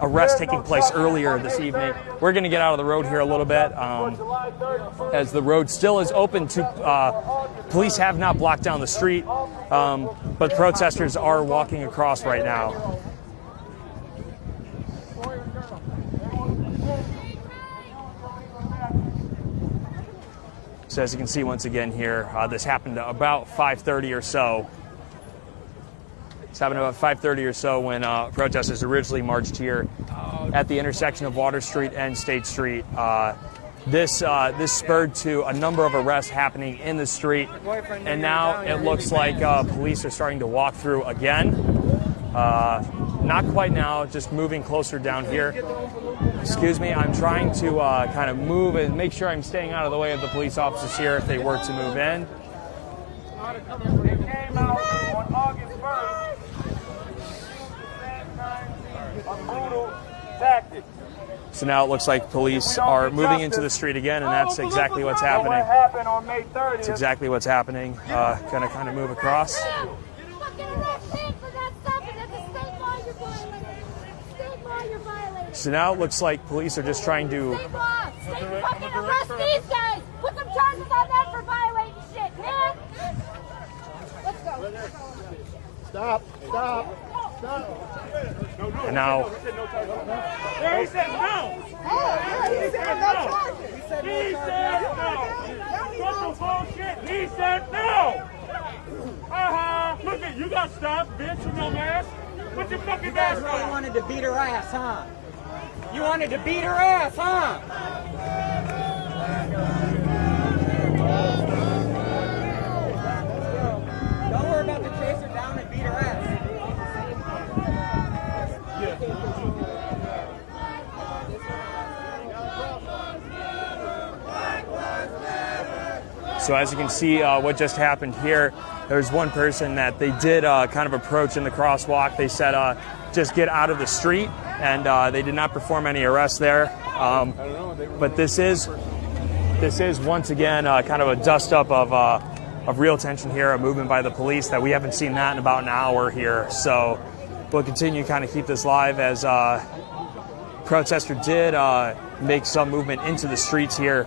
arrest taking place earlier this evening. We're going to get out of the road here a little bit, as the road still is open to. Police have not blocked down the street, but protesters are walking across right now. So as you can see once again here, this happened about 5:30 or so. This happened about 5:30 or so when protesters originally marched here at the intersection of Water Street and State Street. This spurred to a number of arrests happening in the street, and now it looks like police are starting to walk through again. Not quite now, just moving closer down here. Excuse me, I'm trying to kind of move and make sure I'm staying out of the way of the police officers here if they were to move in. They came out on August 1st. A brutal tactic. So now it looks like police are moving into the street again, and that's exactly what's happening. What happened on May 30th? That's exactly what's happening. Gonna kind of move across. So now it looks like police are just trying to. Fucking arrest these guys! Put some charges on them for violating shit, man! Let's go. Stop. And now He said no. He said no. What the bullshit? He said no. Look at you, got stopped, bitch, with no mask. Put your fucking mask on. You wanted to beat her ass, huh? You wanted to beat her ass, huh? Don't worry about the chase her down and beat her ass. So as you can see, what just happened here, there's one person that they did kind of approach in the crosswalk. They said, just get out of the street, and they did not perform any arrests there. But this is once again kind of a dust-up of real tension here, a movement by the police that we haven't seen that in about an hour here. So we'll continue to kind of keep this live as protester did make some movement into the streets here.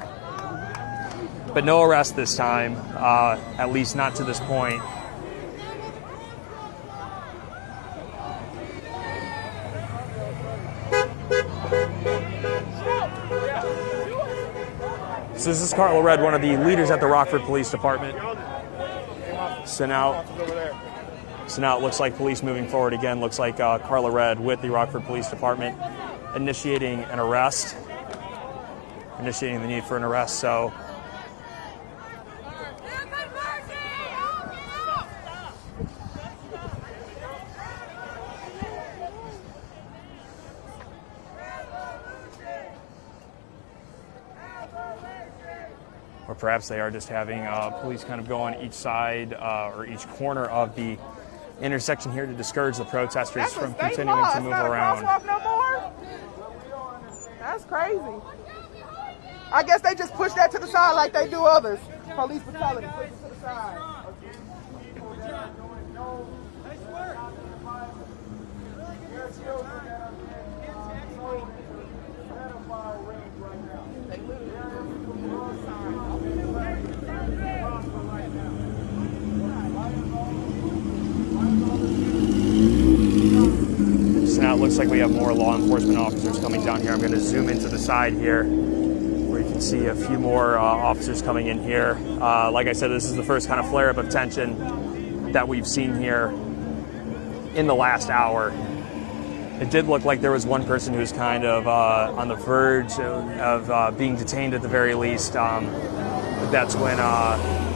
But no arrest this time, at least not to this point. So this is Carla Red, one of the leaders at the Rockford Police Department. So now it looks like police moving forward again. Looks like Carla Red with the Rockford Police Department initiating an arrest, initiating the need for an arrest. So. Or perhaps they are just having police kind of go on each side or each corner of the intersection here to discourage the protesters from continuing to move around. No more? That's crazy. I guess they just push that to the side like they do others. Police brutality, push it to the side. Now it looks like we have more law enforcement officers coming down here. I'm going to zoom into the side here where you can see a few more officers coming in here. Like I said, this is the first kind of flare-up of tension that we've seen here in the last hour. It did look like there was one person who was kind of on the verge of being detained at the very least. That's when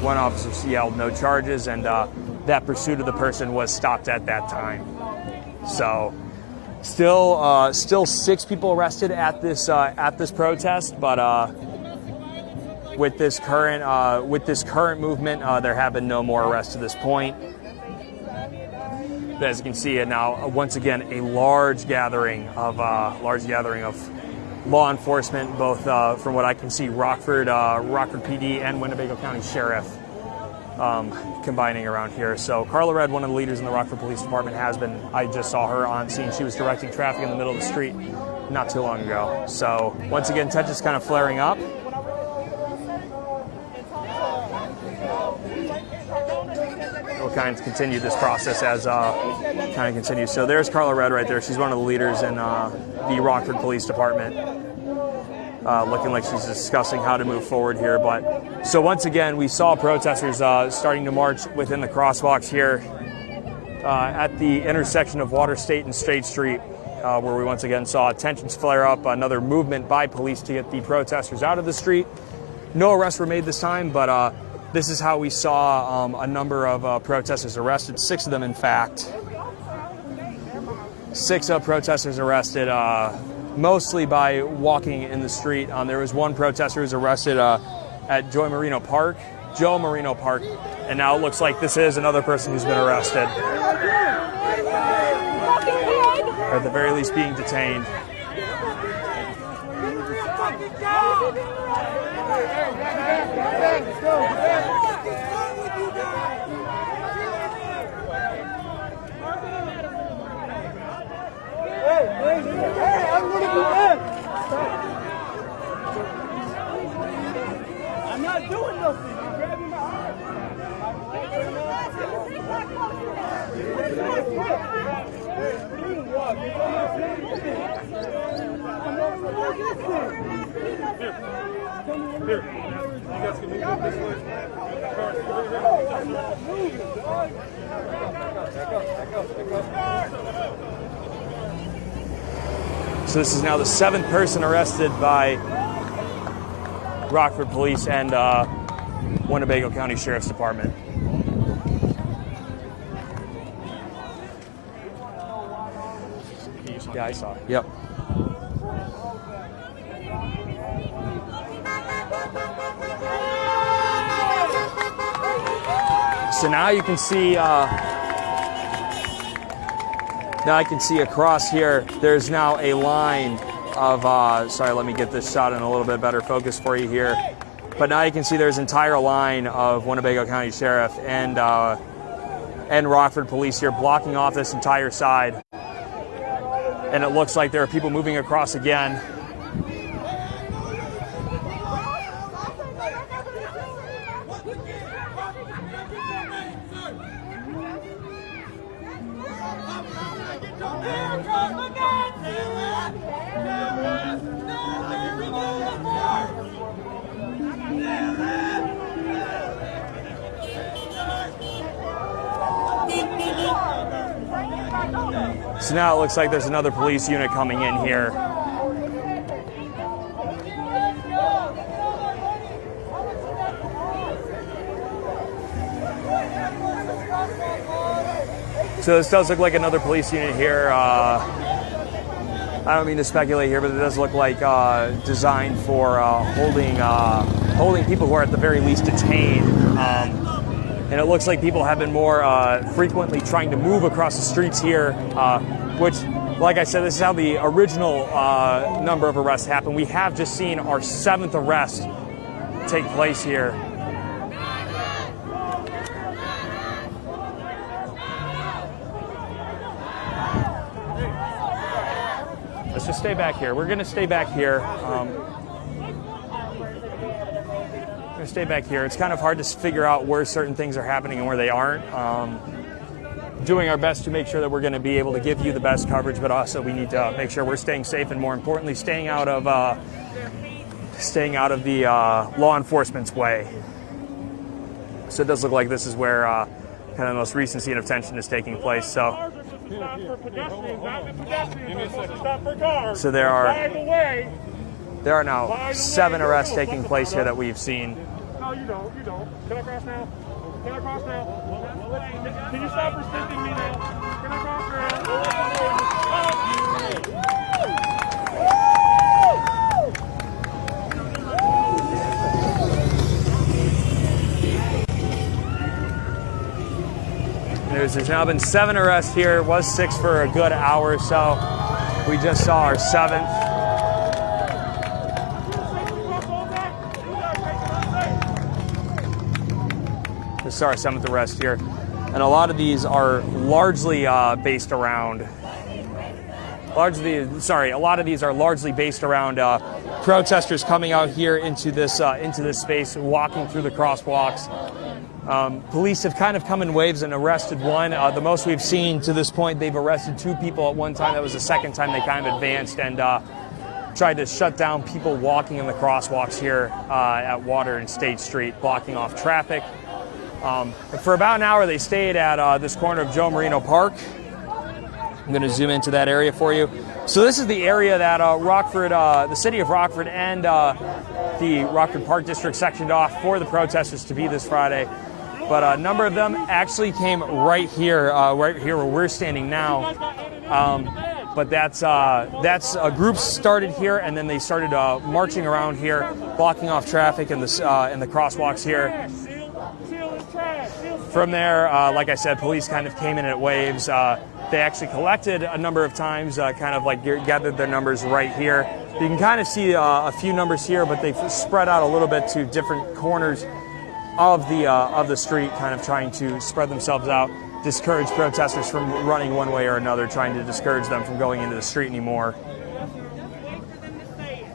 one officer yelled no charges, and that pursuit of the person was stopped at that time. So still 6 people arrested at this protest, but with this current movement, there have been no more arrests to this point. But as you can see, now once again a large gathering of law enforcement, both from what I can see, Rockford PD and Winnebago County Sheriff combining around here. So Carla Red, one of the leaders in the Rockford Police Department, has been. I just saw her on scene. She was directing traffic in the middle of the street not too long ago. So once again, tension's kind of flaring up. We'll kind of continue this process as kind of continues. So there's Carla Red right there. She's one of the leaders in the Rockford Police Department, looking like she's discussing how to move forward here. But so once again, we saw protesters starting to march within the crosswalks here at the intersection of Water State and State Street, where we once again saw tensions flare up. Another movement by police to get the protesters out of the street. No arrests were made this time, but this is how we saw a number of protesters arrested, 6 of them in fact. 6 protesters arrested, mostly by walking in the street. There was one protester who was arrested at Joe Marino Park, and now it looks like this is another person who's been arrested, or at the very least being detained. I'm not doing nothing. You're grabbing my arm. Here. You guys can move this way. So this is now the 7th person arrested by Rockford Police and Winnebago County Sheriff's Department. Yeah, I saw it. Yep. So now you can see. Now I can see across here. There's now a line of. Sorry, let me get this shot in a little bit better focus for you here. But now you can see there's an entire line of Winnebago County Sheriff and Rockford Police here blocking off this entire side. And it looks like there are people moving across again. So now it looks like there's another police unit coming in here. So this does look like another police unit here. I don't mean to speculate here, but it does look like designed for holding people who are at the very least detained. And it looks like people have been more frequently trying to move across the streets here, which, like I said, this is how the original number of arrests happened. We have just seen our 7th arrest take place here. Let's just stay back here. We're going to stay back here. Stay back here. It's kind of hard to figure out where certain things are happening and where they aren't. Doing our best to make sure that we're going to be able to give you the best coverage, but also we need to make sure we're staying safe and, more importantly, staying out of staying out of the law enforcement's way. So it does look like this is where kind of the most recent scene of tension is taking place. So there are now 7 arrests taking place here that we've seen. No, you don't. Can I cross now? Can I cross now? Can you stop restricting me now? Can I cross now? There's now been 7 arrests here. It was 6 for a good hour or so. We just saw our 7th. This is our 7th arrest here. And a lot of these are largely based around protesters coming out here into this space, walking through the crosswalks. Police have kind of come in waves and arrested one. The most we've seen to this point, they've arrested 2 people at one time. That was the second time they kind of advanced and tried to shut down people walking in the crosswalks here at Water and State Street, blocking off traffic. For about an hour, they stayed at this corner of Joe Marino Park. I'm going to zoom into that area for you. So this is the area that the city of Rockford and the Rockford Park District sectioned off for the protesters to be this Friday. But a number of them actually came right here where we're standing now. But that's groups started here, and then they started marching around here, blocking off traffic in the crosswalks here. From there, like I said, police kind of came in at waves. They actually collected a number of times, kind of like gathered their numbers right here. You can kind of see a few numbers here, but they've spread out a little bit to different corners of the street, kind of trying to spread themselves out, discourage protesters from running one way or another, trying to discourage them from going into the street anymore.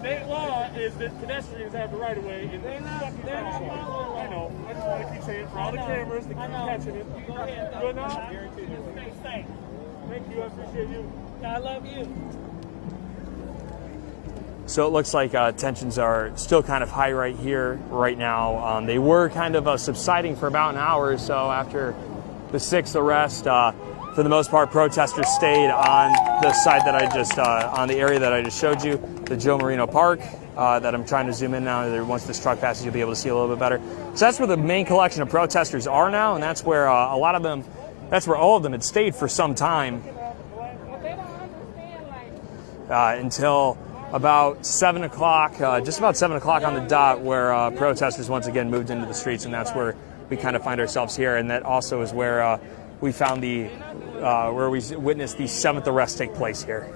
State law is that pedestrians have the right of way. I know. I just want to keep saying it for all the cameras to keep catching it. Good enough? Stay safe. Thank you. I appreciate you. I love you. So it looks like tensions are still kind of high right here, right now. They were kind of subsiding for about an hour or so after the 6th arrest. For the most part, protesters stayed on the side that on the area that I just showed you, the Joe Marino Park, that I'm trying to zoom in now. Once this truck passes, you'll be able to see a little bit better. So that's where the main collection of protesters are now, and that's where that's where all of them had stayed for some time until about 7 o'clock, just about 7 o'clock on the dot, where protesters once again moved into the streets, and that's where we kind of find ourselves here. And that also is where we found where we witnessed the 7th arrest take place here.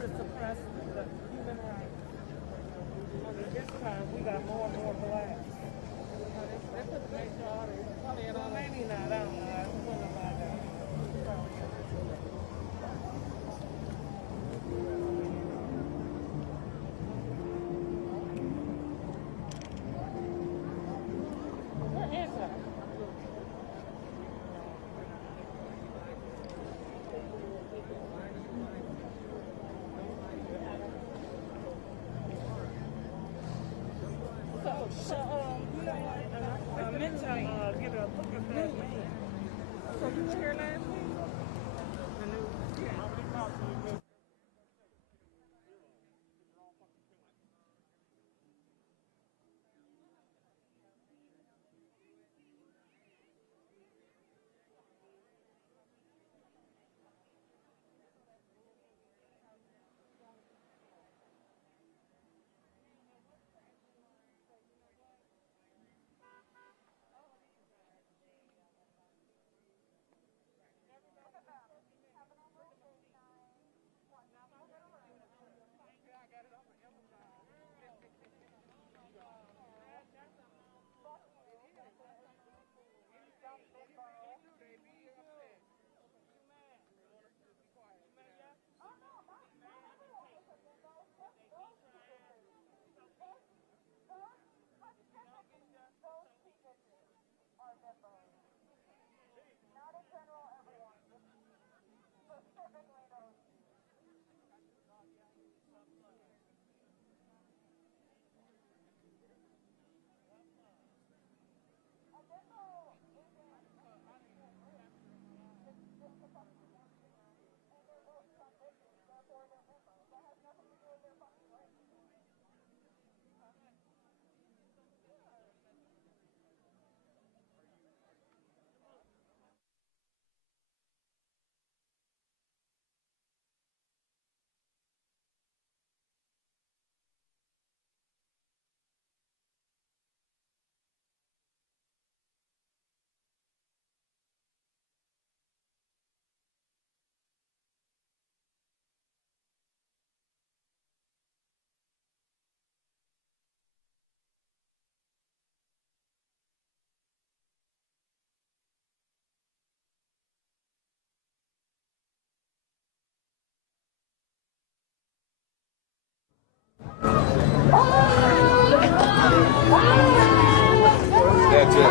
That's it.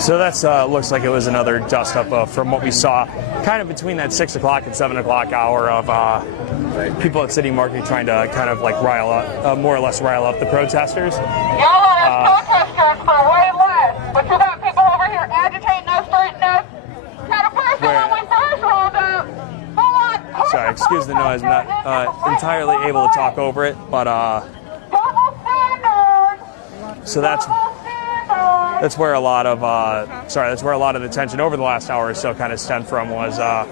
So that's looks like it was another dust up from what we saw, kind of between that 6 o'clock and 7 o'clock hour of people at City Market trying to kind of like rile up, more or less rile up the protesters. Y'all are protesters for way less, but you got people over here agitating us, straightening us. Now the first one we first rolled up, full on. Sorry, excuse the noise. I'm not entirely able to talk over it, but Double standards. so that's where a lot of that's where a lot of the tension over the last hour or so kind of stemmed from was a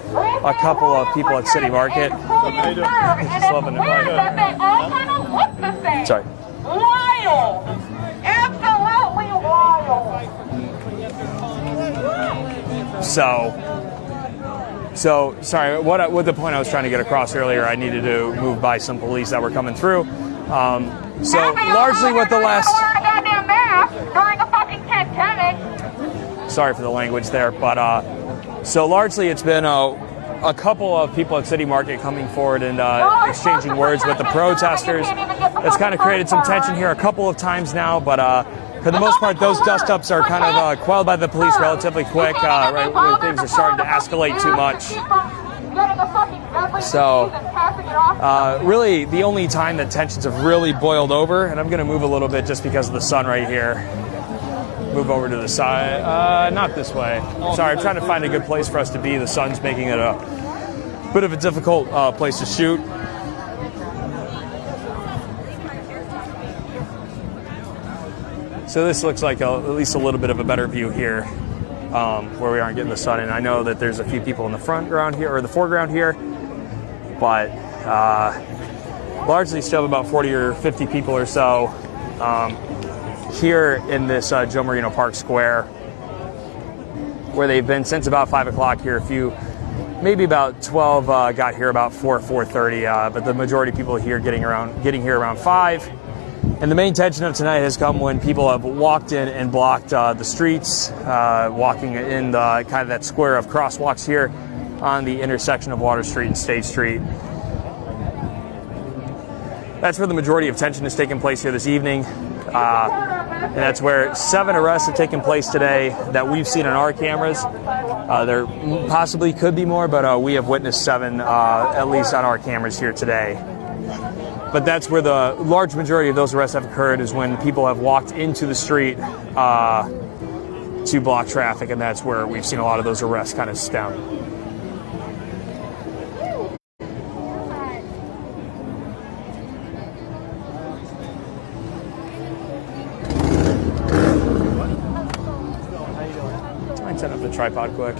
couple of people at City Market. Just loving it. Sorry. Wild. Absolutely wild. So sorry. What the point I was trying to get across earlier? I needed to move by some police that were coming through. So largely what the last. During a fucking pandemic. Sorry for the language there, but so largely it's been a couple of people at City Market coming forward and exchanging words with the protesters. It's kind of created some tension here a couple of times now, but for the most part, those dust-ups are kind of quelled by the police relatively quick, right when things are starting to escalate too much. So really the only time that tensions have really boiled over, and I'm going to move a little bit just because of the sun right here. Move over to the side, not this way. Sorry, I'm trying to find a good place for us to be. The sun's making it a bit of a difficult place to shoot. So this looks like at least a little bit of a better view here, where we aren't getting the sun in. I know that there's a few people in the foreground here, but largely still about 40 or 50 people or so here in this Joe Marino Park Square, where they've been since about 5 o'clock here. Maybe about 12 got here about 4:30, but the majority of people here getting here around 5. And the main tension of tonight has come when people have walked in and blocked the streets, walking in the kind of that square of crosswalks here on the intersection of Water Street and State Street. That's where the majority of tension has taken place here this evening. And that's where 7 arrests have taken place today that we've seen on our cameras. There possibly could be more, but we have witnessed 7 at least on our cameras here today. But that's where the large majority of those arrests have occurred, is when people have walked into the street to block traffic, and that's where we've seen a lot of those arrests kind of stem. I'd set up the tripod quick.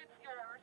It's yours.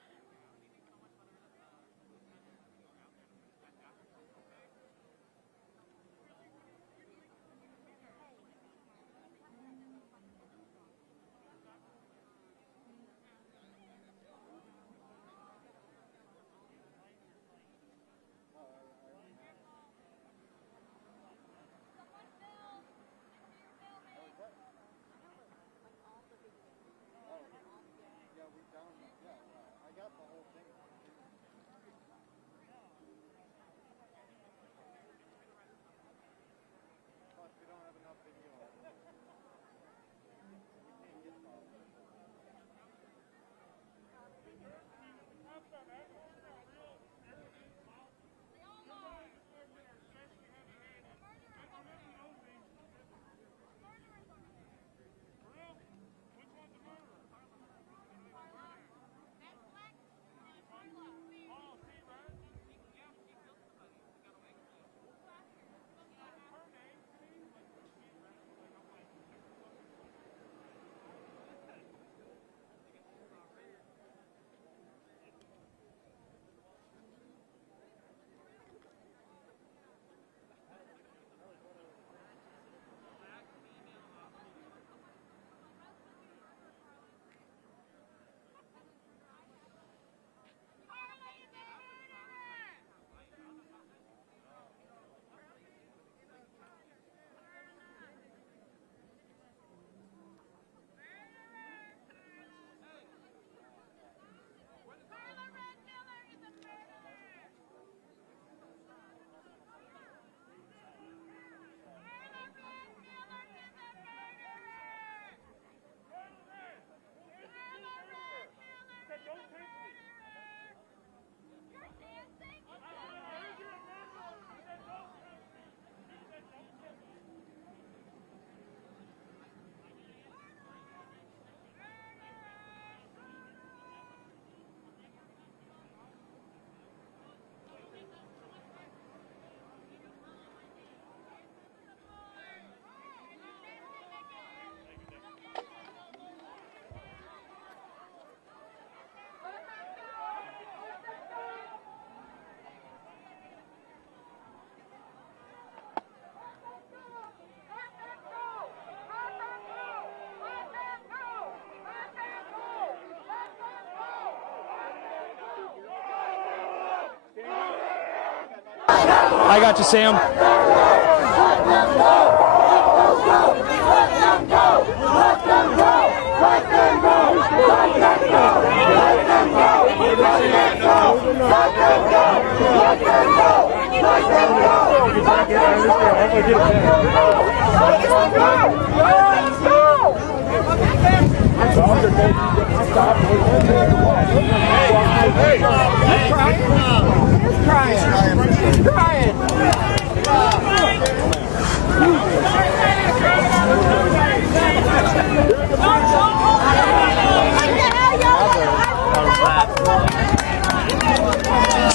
I got you, Sam.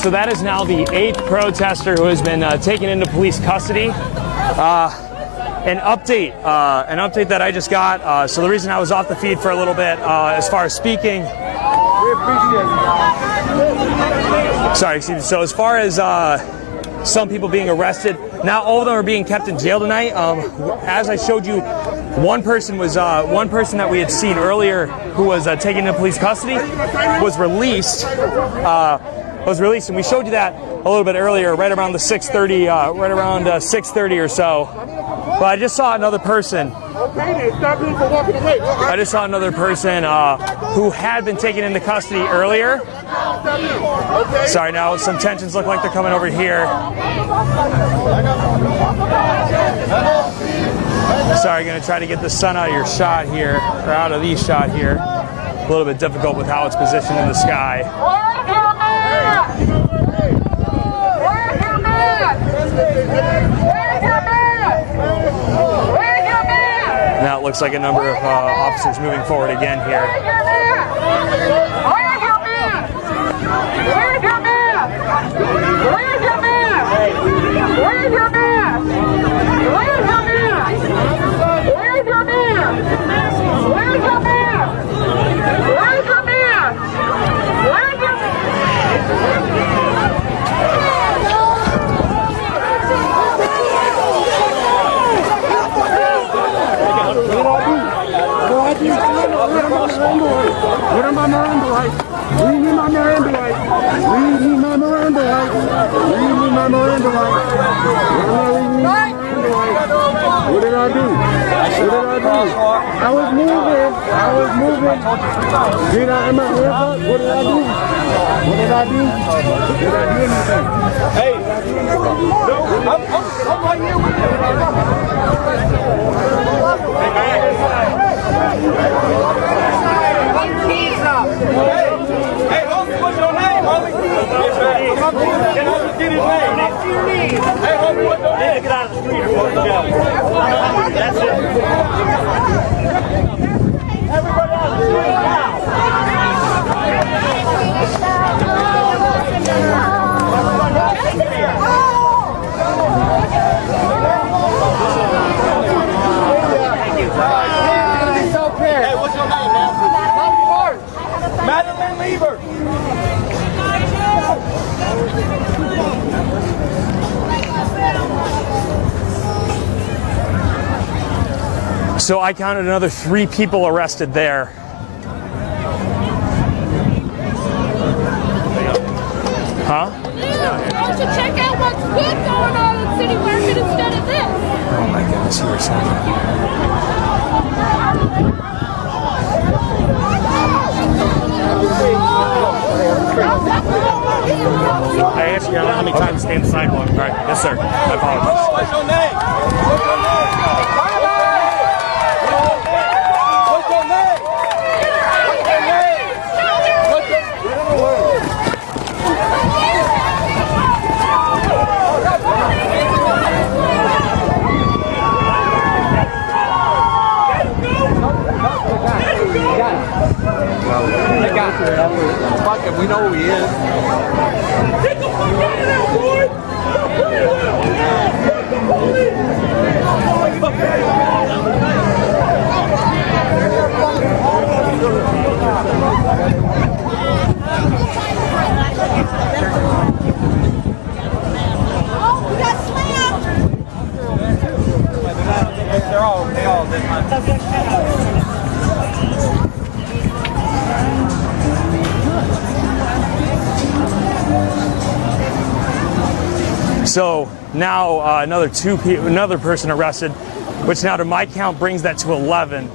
So that is now the 8th protester who has been taken into police custody. An update that I just got. So the reason I was off the feed for a little bit, as far as speaking. We appreciate it. Sorry, excuse me. So as far as some people being arrested, not all of them are being kept in jail tonight. As I showed you, one person that we had seen earlier who was taken into police custody was released. And we showed you that a little bit earlier, right around the 6:30, right around 6:30 or so. But I just saw another person. I just saw another person who had been taken into custody earlier. Sorry, now some tensions look like they're coming over here. Sorry, going to try to get the sun out of your shot here, or out of the shot here. A little bit difficult with how it's positioned in the sky. Now it looks like a number of officers moving forward again here. Miranda rights. Read me my Miranda rights. Read me my Miranda rights. Read me my Miranda rights. What did I do? I was moving. Did I am I here? What did I do? Did I do anything? Hey, I'm right here with you. Hey, homie, what's your name, homie? Can I just get his name? Hey, homie, what's your name? Get out of the street or what? That's it. Everybody out of the street now. Hey, what's your name, man? Madeline Lever. So I counted another 3 people arrested there. Huh? Why don't you check out what's good going on in City Market instead of this? Oh my goodness, you were saying. I asked you how many times to stay on the sidewalk. All right, yes, sir. I apologize. What's your name? What's your name? What's your name? Fuck him, we know who he is. Get the fuck out of there, boy! They all did my So now another person arrested, which now to my count brings that to 11.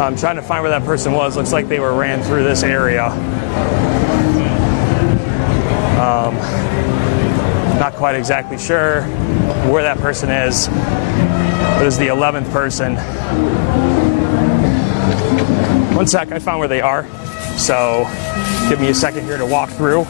I'm trying to find where that person was. Looks like they ran through this area. Not quite exactly sure where that person is, but it's the 11th person. One sec, I found where they are. So give me a second here to walk through.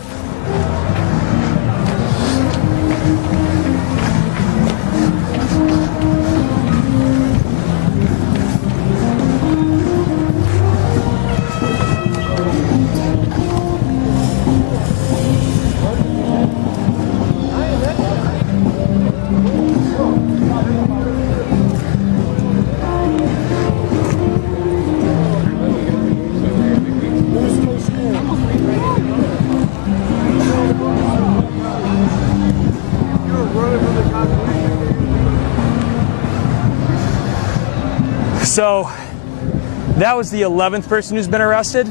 So that was the 11th person who's been arrested,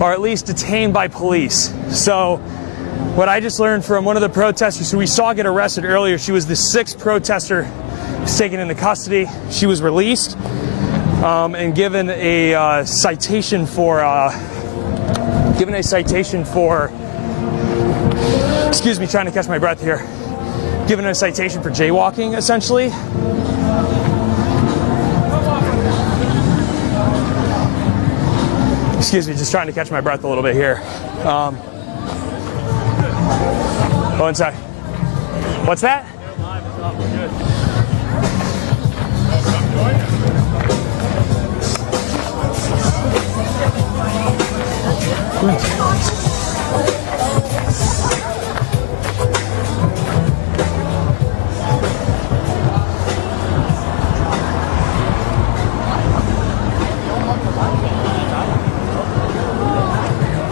or at least detained by police. So what I just learned from one of the protesters who we saw get arrested earlier, she was the 6th protester who's taken into custody. She was released and given a citation for excuse me, trying to catch my breath here. Given a citation for jaywalking, essentially. Excuse me, just trying to catch my breath a little bit here. Go inside. What's that?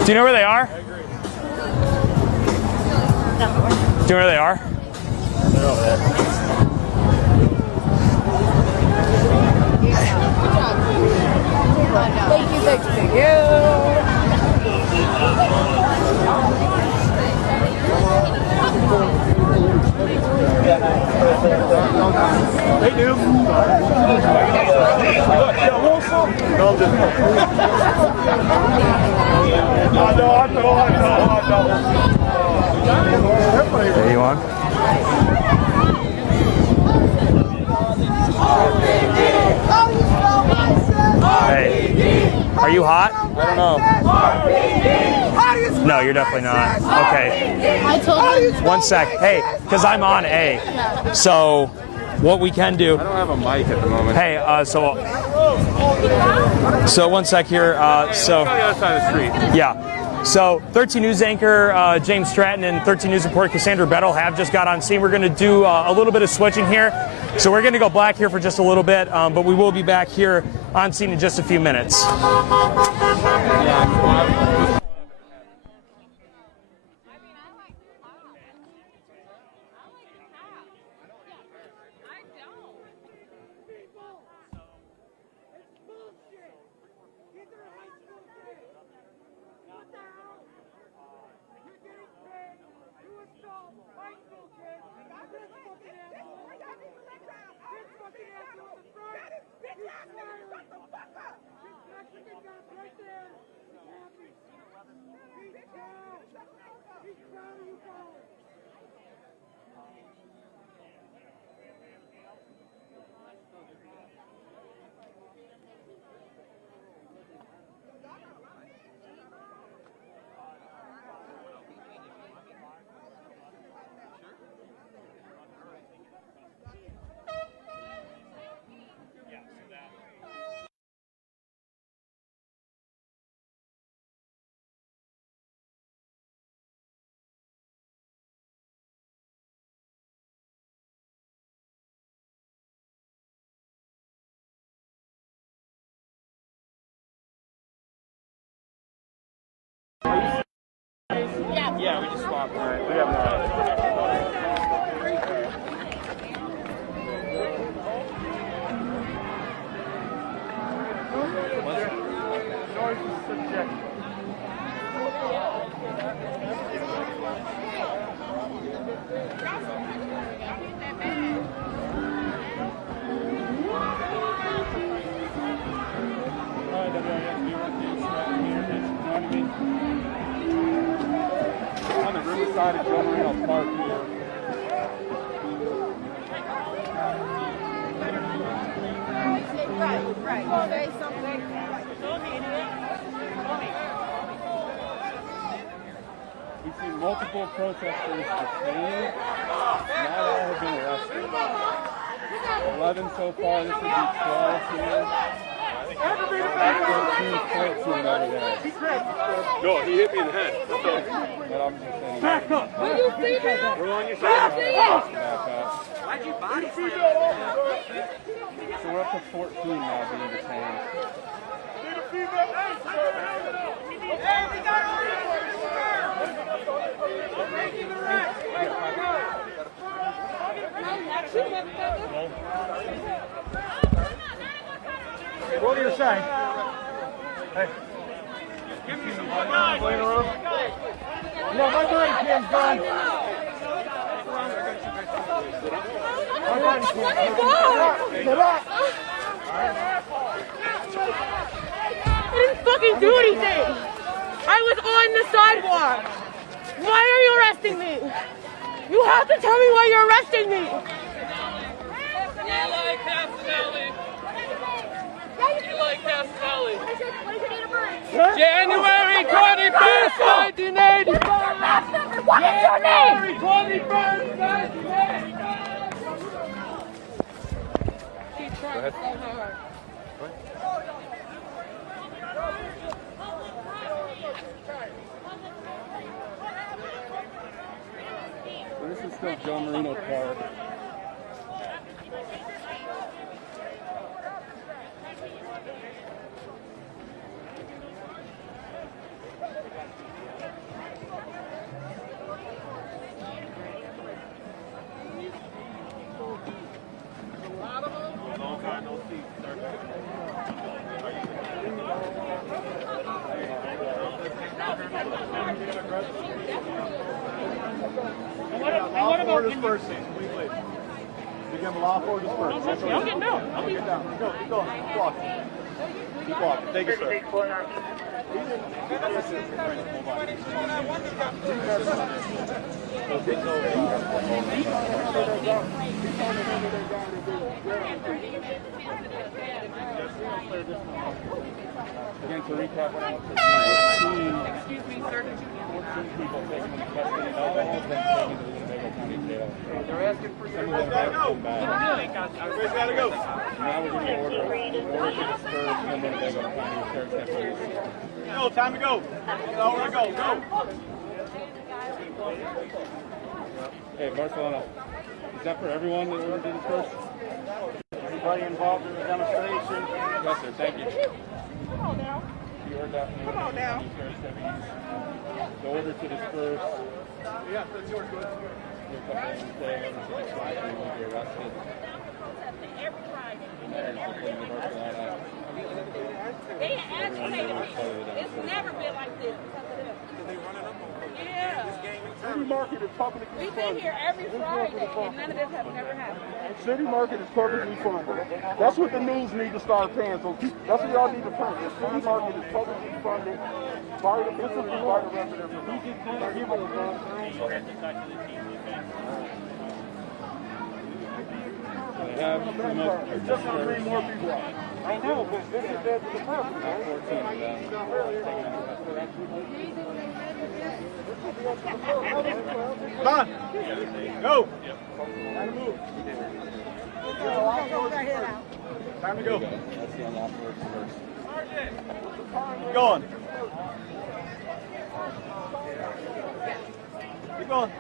Do you know where they are? Do you know where they are? They're over there. There you on? Hey, are you hot? I don't know. No, you're definitely not. Okay. I told you. 1 sec. Hey, because I'm on A. So what we can do. I don't have a mic at the moment. Hey, so 1 sec here. So On the other side of the street. yeah. So 13 News anchor James Stratton and 13 News reporter Cassandra Bettel have just got on scene. We're going to do a little bit of switching here. So we're going to go black here for just a little bit, but we will be back here on scene in just a few minutes. Yeah, we just swapped. All right, we have on the riverside of Joe Marino Park here. Right. Say something. We've seen multiple protesters detained. Not all have been arrested. 11 so far. This would be 12 here. 13, 14 over there. No, he hit me in the head. Okay. But I'm just saying. Back up. Will you see me? We're on your side. Back up. Why'd you body slam? So we're up to 14 now being detained. Go to your side. Hey. Give me some playing room. No, my body cam's gone. My body cam's gone. I didn't fucking do anything. I was on the sidewalk. Why are you arresting me? You have to tell me why you're arresting me. Eli Castanelli. Eli Castanelli. January 21st, 1985. What is your name? January 21st, 1985. She tried so hard. This is still Joe Marino Park. Lawful dispersing. Completely. Begin lawful dispersing. I'll get down. Get down. Go. Cross. Keep walking. Take it, sir. Again, to recap what I want to say, excuse me, sir. 14 people taken into custody, all of them taken to the Winnebago County Jail. They're asking for some of them have come back. Everybody's got to go. Now we're going to order to disperse from Winnebago County Sheriff's Deputies. No, time to go. No, we're going to go. Hey, Barcelona, is that for everyone that ordered to disperse? Everybody involved in the demonstration? Yes, sir. Thank you. Come on now. You heard that from Come on now. Sheriff's Deputies. The order to disperse. Yeah, that's yours. Go ahead. You're coming in today. Order to disperse. You will be arrested. Every Friday. There's the thing in Barcelona. They agitated me. It's never been like this. Yeah. City Market is publicly We've been here every Friday, and none of this has never happened. City Market is publicly funded. That's what the news need to start paying. So that's what y'all need to print. The City Market is publicly funded by the people, by the residents. It's just going to bring more people out. I know, but this is dead to the purpose. 14 of them. Come on. Go. Time to move. Time to go. That's the unlawful words first. Keep going. Keep going.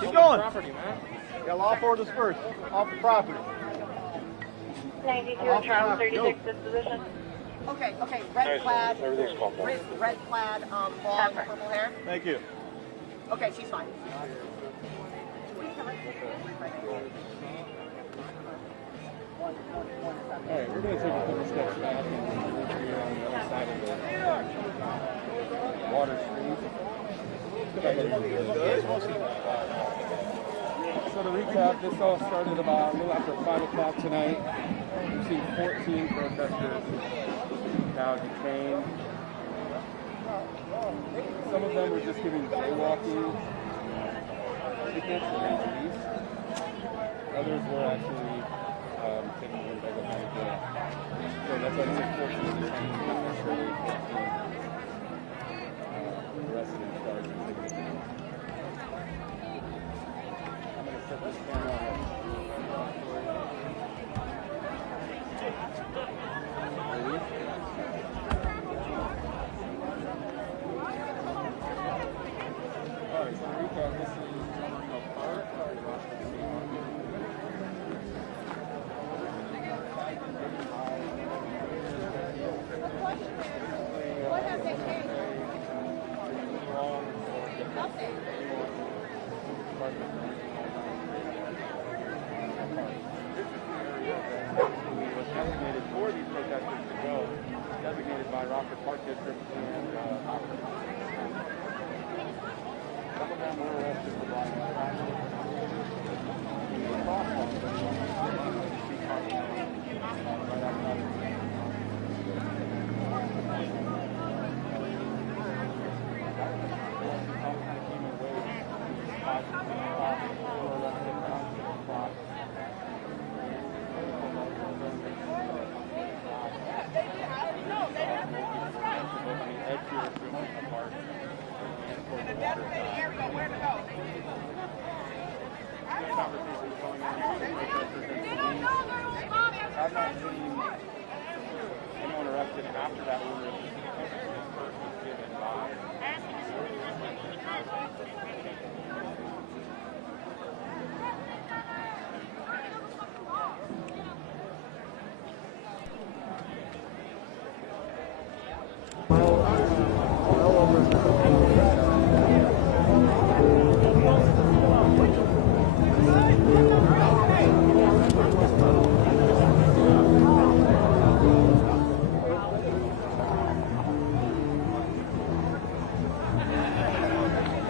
Keep going. Got lawful dispersed off the property. 92 Charles 36 disposition. Okay, red plaid, red plaid, long purple hair. Thank you. Okay, she's fine. All right, we're going to take a couple steps back and we're here on the other side of the water stream. So to recap, this all started about a little after 5 o'clock tonight. We've seen 14 protesters now detained. Some of them were just giving jaywalking tickets and being released. Others were actually taken to Winnebago County Jail. So that's why there's 14 detainees administratively, 14 arrested and charged with tickets. I'm going to set this camera on. I've not seen anyone arrested after that order. This person was given by.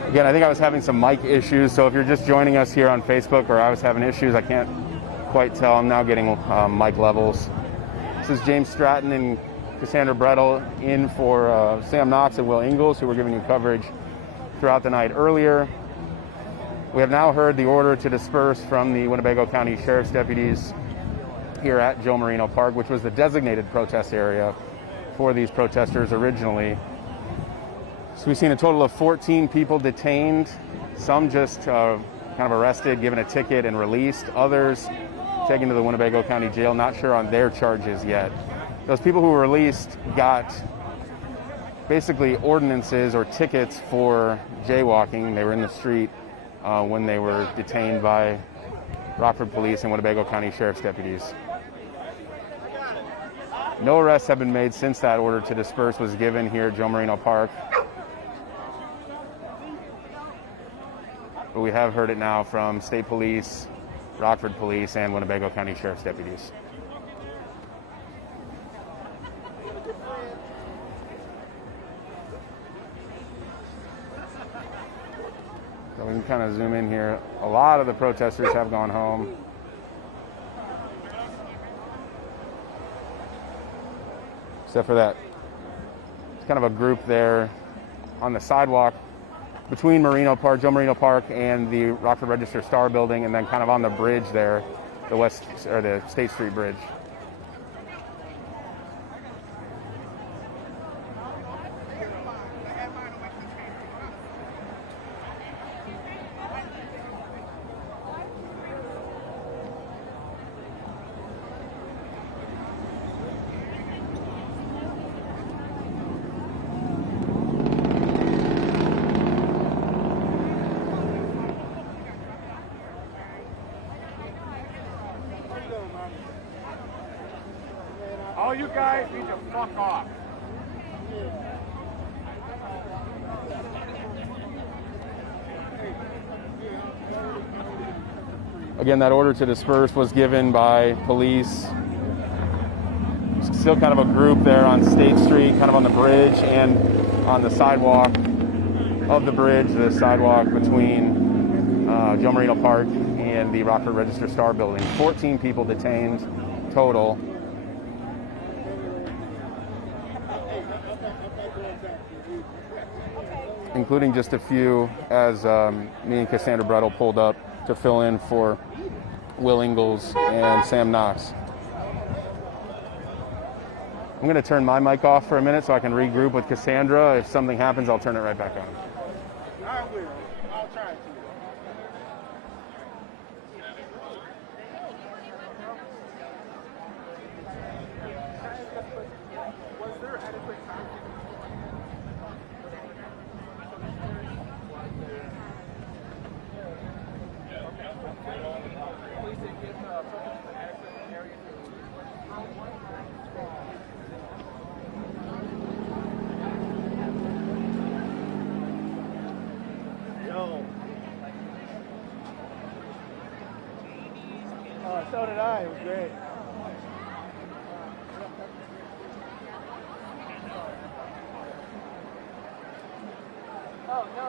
Again, I think I was having some mic issues, so if you're just joining us here on Facebook or I was having issues, I can't quite tell. I'm now getting mic levels. This is James Stratton and Cassandra Brettel in for Sam Knox and Will Ingalls, who were giving you coverage throughout the night earlier. We have now heard the order to disperse from the Winnebago County Sheriff's deputies here at Joe Marino Park, which was the designated protest area for these protesters originally. So we've seen a total of 14 people detained, some just kind of arrested, given a ticket and released, others taken to the Winnebago County Jail, not sure on their charges yet. Those people who were released got basically ordinances or tickets for jaywalking. They were in the street when they were detained by Rockford Police and Winnebago County Sheriff's deputies. No arrests have been made since that order to disperse was given here at Joe Marino Park. But we have heard it now from State Police, Rockford Police, and Winnebago County Sheriff's deputies. So we can kind of zoom in here. A lot of the protesters have gone home. Except for that, it's kind of a group there on the sidewalk between Marino Park, Joe Marino Park, and the Rockford Register Star building, and then kind of on the bridge there, the State Street Bridge. All you guys need to fuck off. Again, that order to disperse was given by police. Still kind of a group there on State Street, kind of on the bridge and on the sidewalk of the bridge, the sidewalk between Joe Marino Park and the Rockford Register Star building. 14 people detained total. Including just a few as me and Cassandra Brettel pulled up to fill in for Will Ingalls and Sam Knox. I'm going to turn my mic off for a minute so I can regroup with Cassandra. If something happens, I'll turn it right back on. I will. I'll try to. Was there adequate time? So did I. It was great. Oh, no.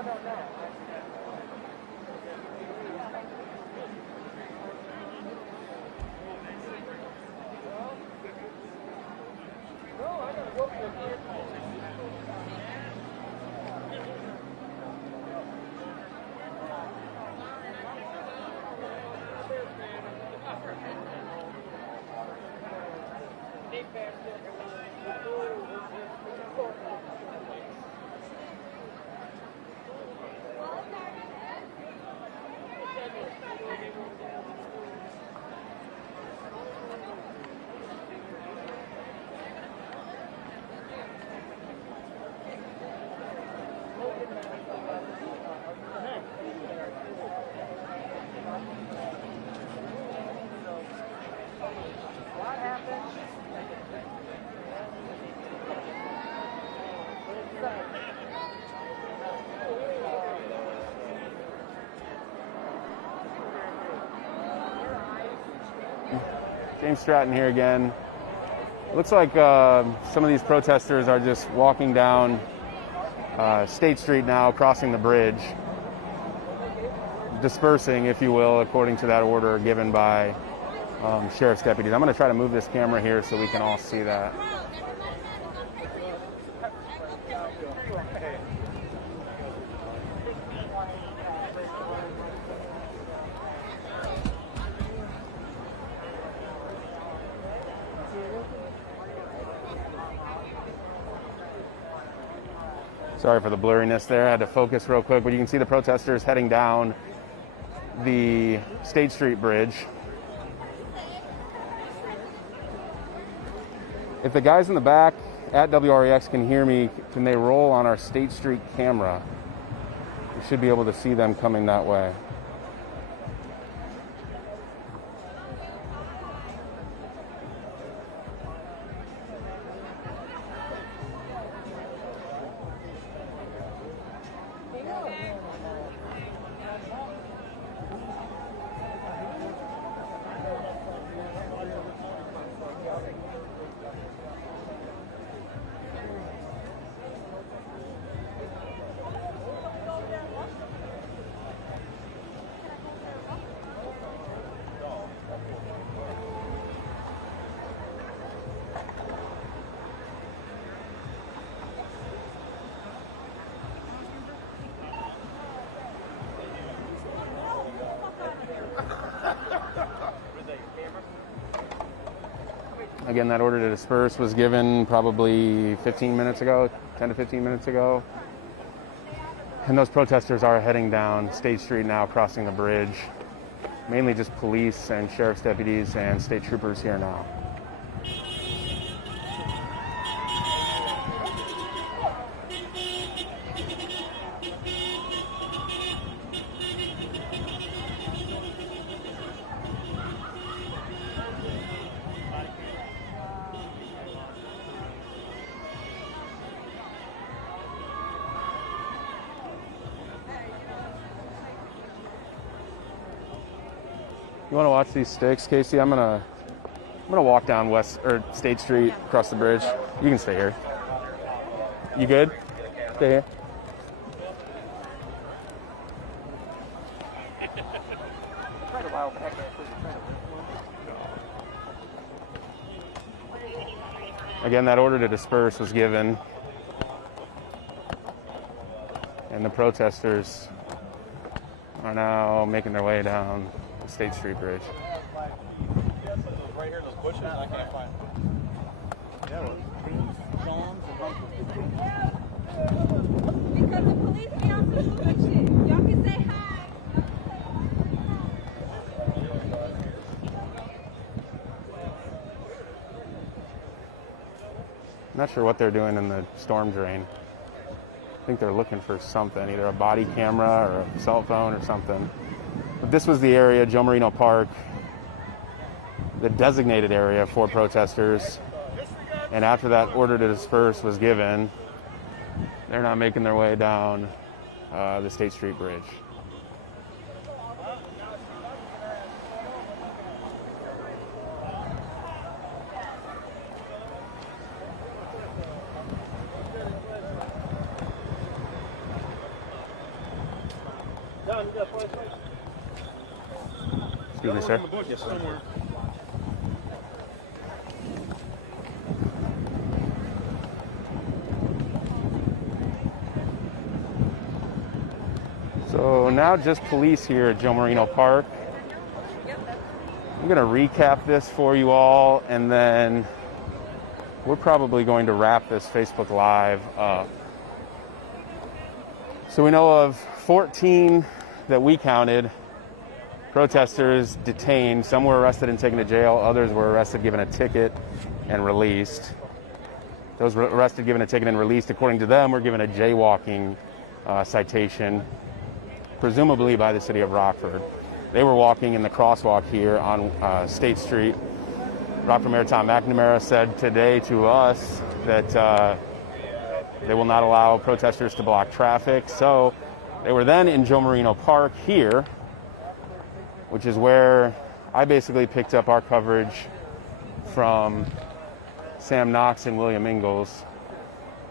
James Stratton here again. Looks like some of these protesters are just walking down State Street now, crossing the bridge, dispersing, if you will, according to that order given by sheriff's deputies. I'm going to try to move this camera here so we can all see that. Sorry for the blurriness there. I had to focus real quick, but you can see the protesters heading down the State Street Bridge. If the guys in the back at WREX can hear me, can they roll on our State Street camera? We should be able to see them coming that way. Again, that order to disperse was given probably 15 minutes ago, 10 to 15 minutes ago. And those protesters are heading down State Street now, crossing the bridge. Mainly just police and sheriff's deputies and state troopers here now. You want to watch these sticks, Casey? I'm gonna walk down State Street, across the bridge. You can stay here. You good? Stay here. Again, that order to disperse was given, and the protesters are now making their way down the State Street Bridge. Right here in those bushes, I can't find Because the police be on some stupid shit. Y'all can say hi. I'm not sure what they're doing in the storm drain. I think they're looking for something, either a body camera or a cell phone or something. But this was the area, Joe Marino Park, the designated area for protesters. And after that order to disperse was given, they're now making their way down the State Street Bridge. Excuse me, sir. Yes, somewhere. So now just police here at Joe Marino Park. I'm going to recap this for you all, and then we're probably going to wrap this Facebook Live up. So we know of 14 that we counted protesters detained. Some were arrested and taken to jail. Others were arrested, given a ticket, and released. Those were arrested, given a ticket, and released, according to them, were given a jaywalking citation, presumably by the city of Rockford. They were walking in the crosswalk here on State Street. Rockford Mayor Tom McNamara said today to us that they will not allow protesters to block traffic. So they were then in Joe Marino Park here, which is where I basically picked up our coverage from Sam Knox and William Ingalls.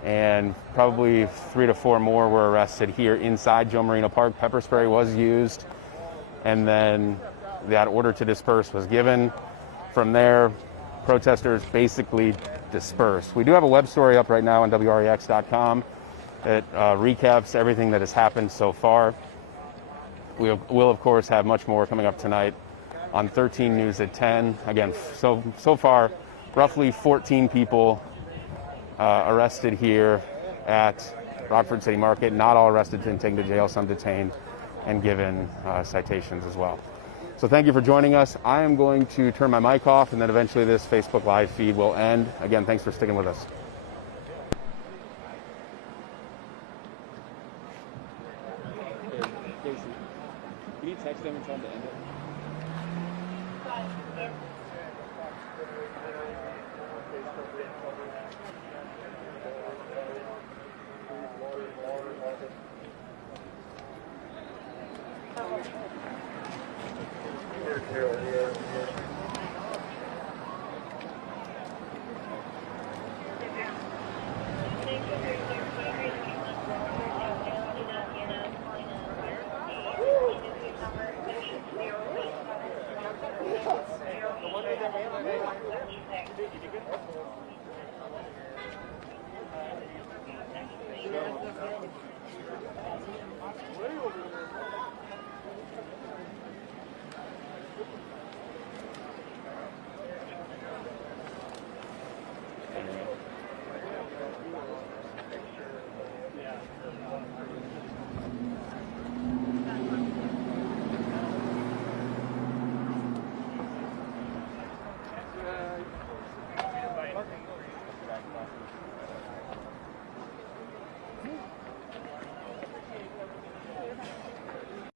And probably 3 to 4 more were arrested here inside Joe Marino Park. Pepper spray was used, and then that order to disperse was given. from there, protesters basically dispersed. We do have a web story up right now on WREX.com that recaps everything that has happened so far. We will, of course, have much more coming up tonight on 13 News at 10. Again, so far, roughly 14 people arrested here at Rockford City Market. Not all arrested and taken to jail, some detained and given citations as well. So thank you for joining us. I am going to turn my mic off, and then eventually this Facebook Live feed will end. Again, thanks for sticking with us. Can you text them and tell them to end it?